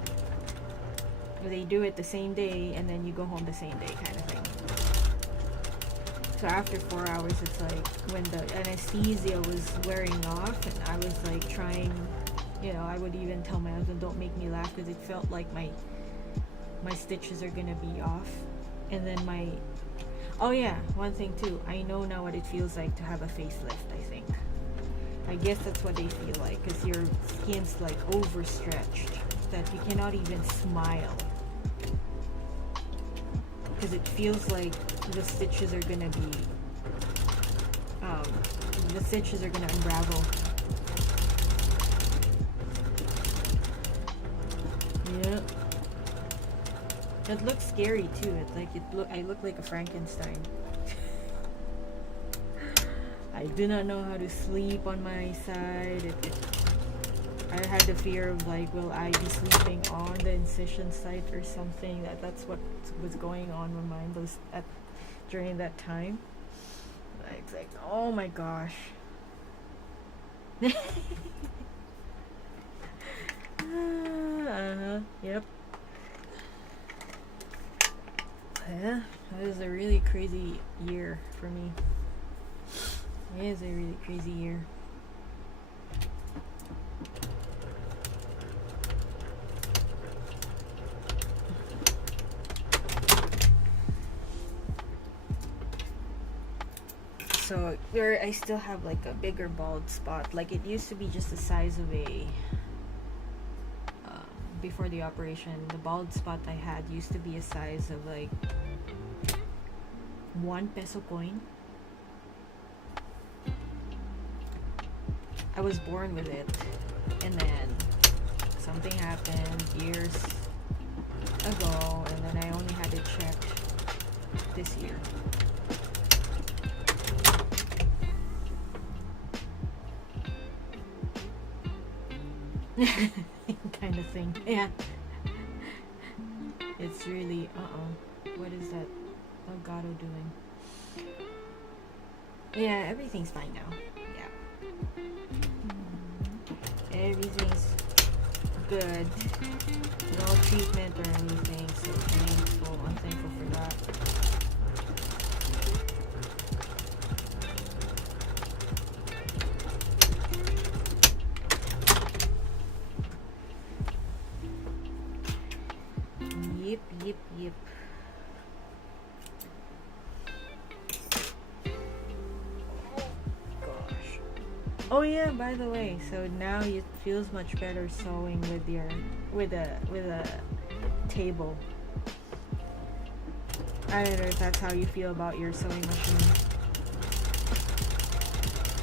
the same day, and then you go home the same day, kind of thing. So after 4 hours, it's like when the anesthesia was wearing off, and I was like trying, I would even tell my husband, don't make me laugh, because it felt like my stitches are gonna be off. And then oh yeah, one thing too, I know now what it feels like to have a facelift. I guess that's what they feel like, because your skin's like overstretched, that you cannot even smile, because it feels like the stitches are gonna unravel. Yeah. It looks scary too. It's like I look like a Frankenstein. I do not know how to sleep on my side. I had the fear of like, will I be sleeping on the incision site or something? That's what was going on in my mind during that time. It's like, oh my gosh. Yep. Yeah, that was a really crazy year for me. It is a really crazy year. So I still have like a bigger bald spot. Like it used to be just the size of before the operation, the bald spot I had used to be a size of like 1 peso coin. I was born with it, and then something happened years ago, and then I only had it checked this year. Kind of thing. Yeah. It's really what is that Elgato doing? Yeah, everything's fine now. Everything's good. No treatment or anything, so thankful. I'm thankful for that. Yep. Oh yeah, by the way, so now it feels much better sewing with a table. I don't know if that's how you feel about your sewing machine,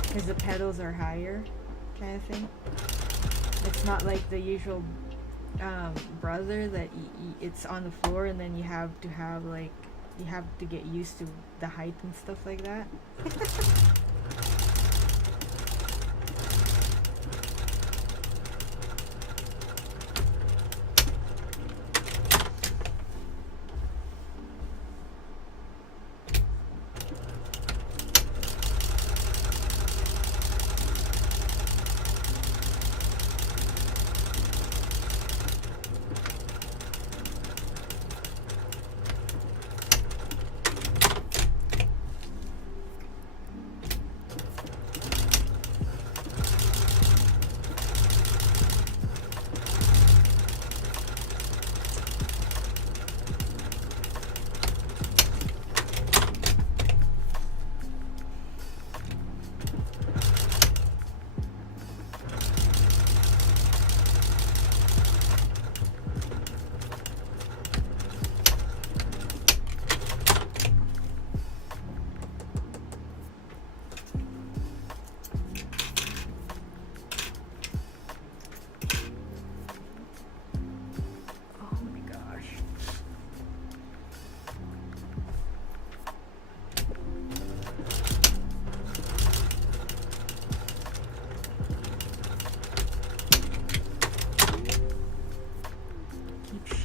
because the pedals are higher, kind of thing. It's not like the usual brother that it's on the floor, and then you have to get used to the height and stuff like that.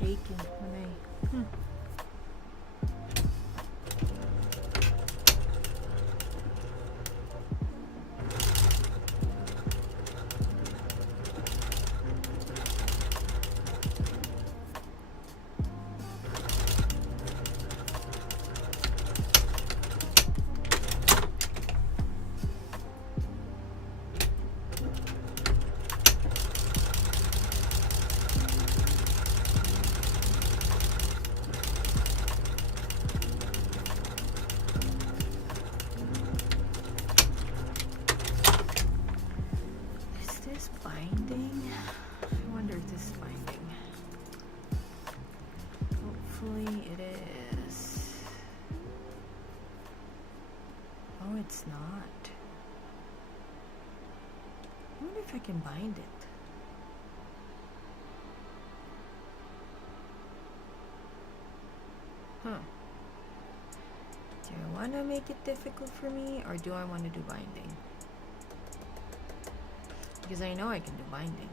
shaking when I. Binding? I wonder if this is binding. Hopefully it is. Oh, it's not. I wonder if I can bind it. Huh. Do I want to make it difficult for me, or do I want to do binding? Because I know I can do binding.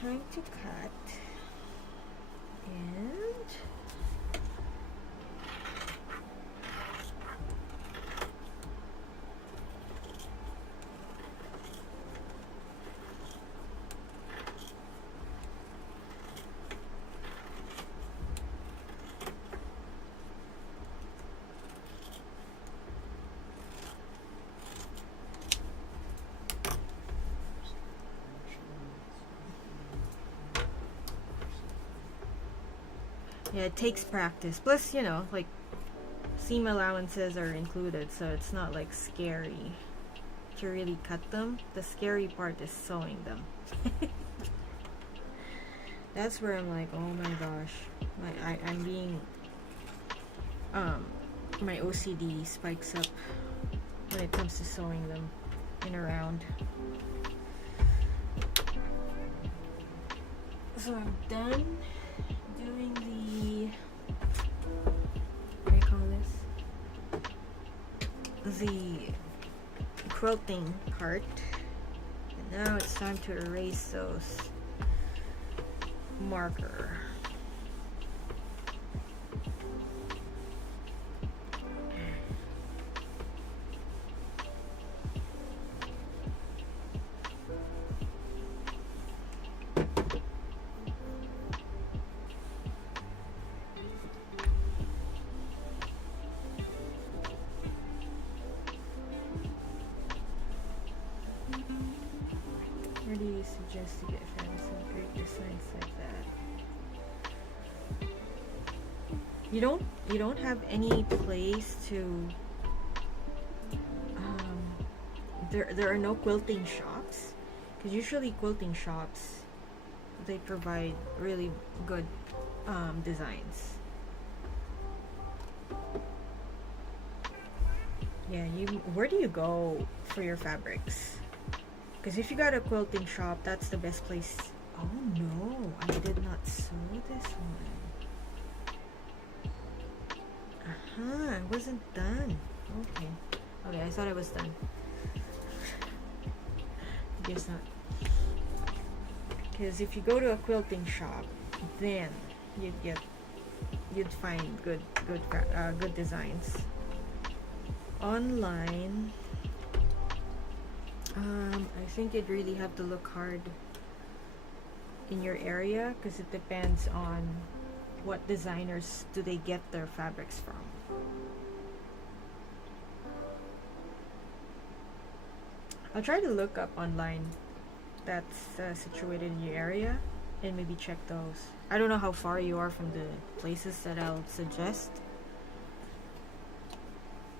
Time to cut, and yeah, it takes practice. Plus, you know, like, seam allowances are included, so it's not like scary to really cut them. The scary part is sewing them. That's where I'm like, oh my gosh, I'm being my OCD spikes up when it comes to sewing them in a round. So I'm done doing the, what do you call this? The quilting part. And now it's time to erase those marker. Where do you suggest to get from some great designs like that? You don't have any place to there are no quilting shops, because usually quilting shops, they provide really good designs. yeah, where do you go for your fabrics? Because if you got a quilting shop, that's the best place. Oh no, I did not sew this one. I wasn't done. Okay. Okay, I thought I was done. Guess not. Because if you go to a quilting shop, then you'd find good designs. Online, I think you'd really have to look hard in your area because it depends on what designers do they get their fabrics from. I'll try to look up online that's situated in your area and maybe check those. I don't know how far you are from the places that I'll suggest,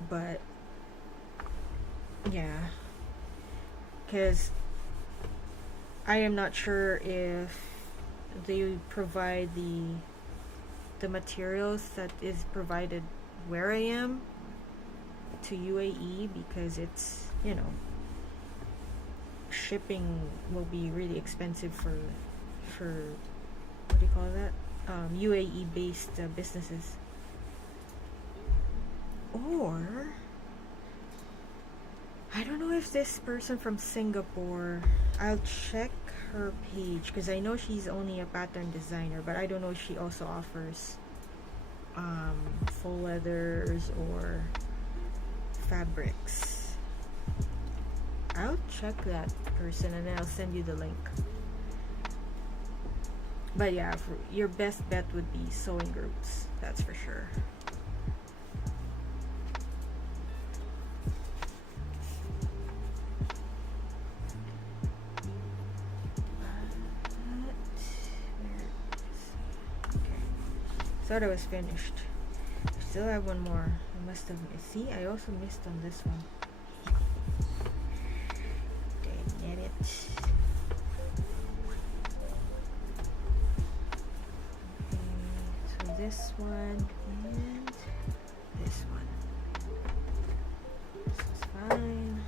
but yeah, because I am not sure if they provide the materials that is provided where I am to UAE, because it's, you know, shipping will be really expensive for what do you call that, UAE based businesses. Or I don't know if this person from Singapore, I'll check her page because I know she's only a pattern designer, but I don't know if she also offers faux leathers or fabrics. I'll check that person and then I'll send you the link. But yeah, your best bet would be sewing groups, that's for sure. Thought I was finished. Still have one more. I must have missed. See, I also missed on this one. Dang it. Okay, so this one and this one. This is fine.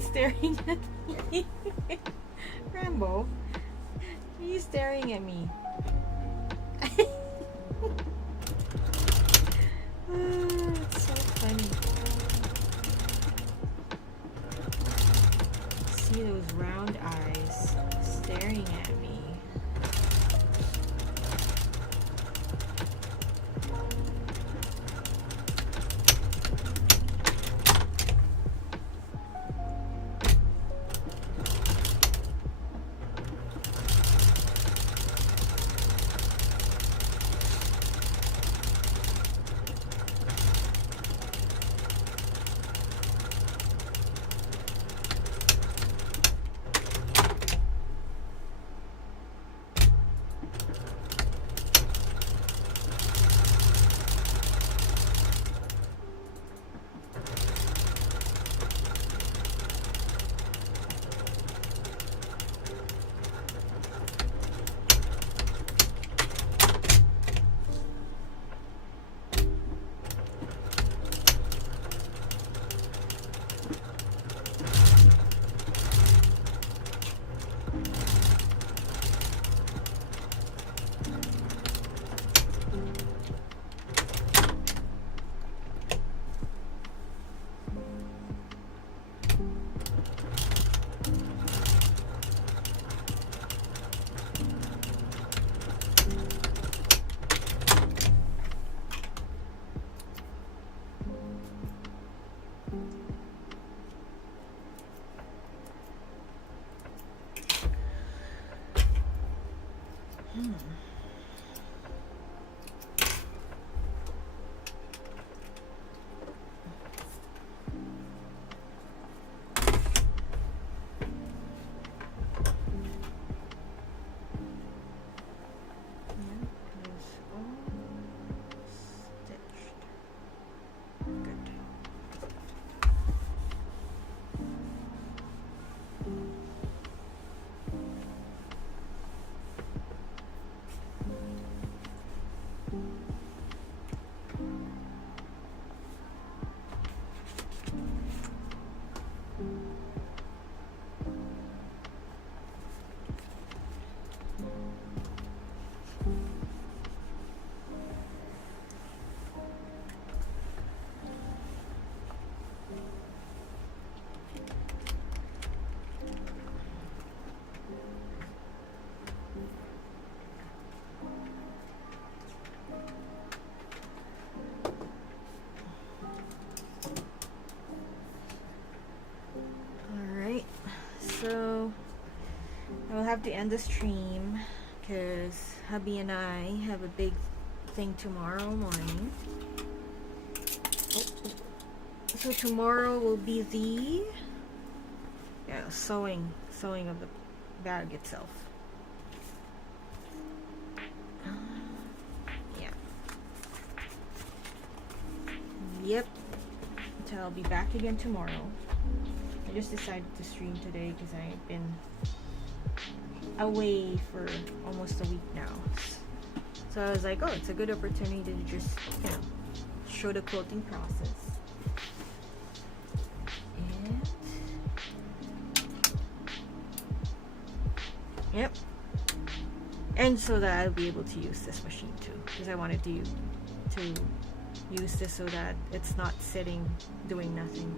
on staring at me. Rambo, are you staring at me? It's so funny. See those round eyes staring at me. So I will have to end the stream because hubby and I have a big thing tomorrow morning. So tomorrow will be the sewing of the bag itself. Yep. So I'll be back again tomorrow. I just decided to stream today because I've been away for almost a week now. So I was like, oh, it's a good opportunity to just, show the quilting process. And yep. And so that I'll be able to use this machine too, because I wanted to use this so that it's not sitting doing nothing.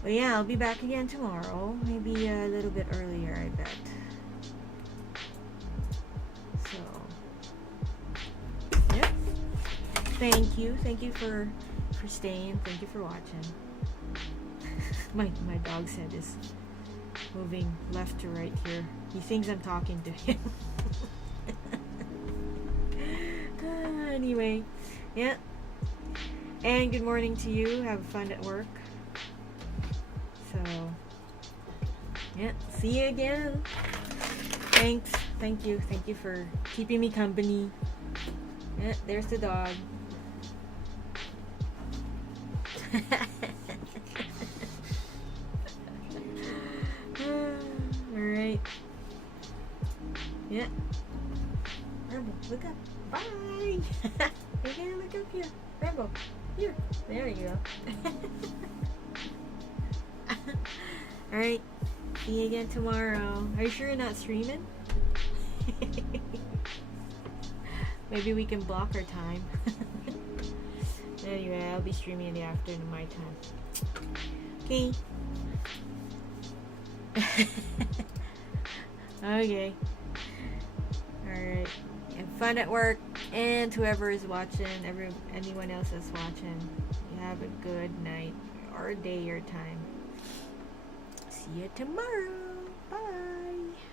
But yeah, I'll be back again tomorrow, maybe a little bit earlier, I bet. So yeah, thank you for staying, thank you for watching. my dog's head is moving left to right here. He thinks I'm talking to him. Anyway, yeah. And good morning to you. Have fun at work. So, yeah. See you again. Thanks. Thank you for keeping me company. Yeah, there's the dog. Alright. Yeah. Rambo, look up. Bye. You're gonna look up here. Rambo, here. There you go. Alright, see you again tomorrow. Are you sure you're not streaming? Maybe we can block our time. Anyway, I'll be streaming in the afternoon my time. Okay. Okay. Alright. Have fun at work, and whoever is watching, anyone else that's watching, you have a good night or day or time. See you tomorrow. Bye.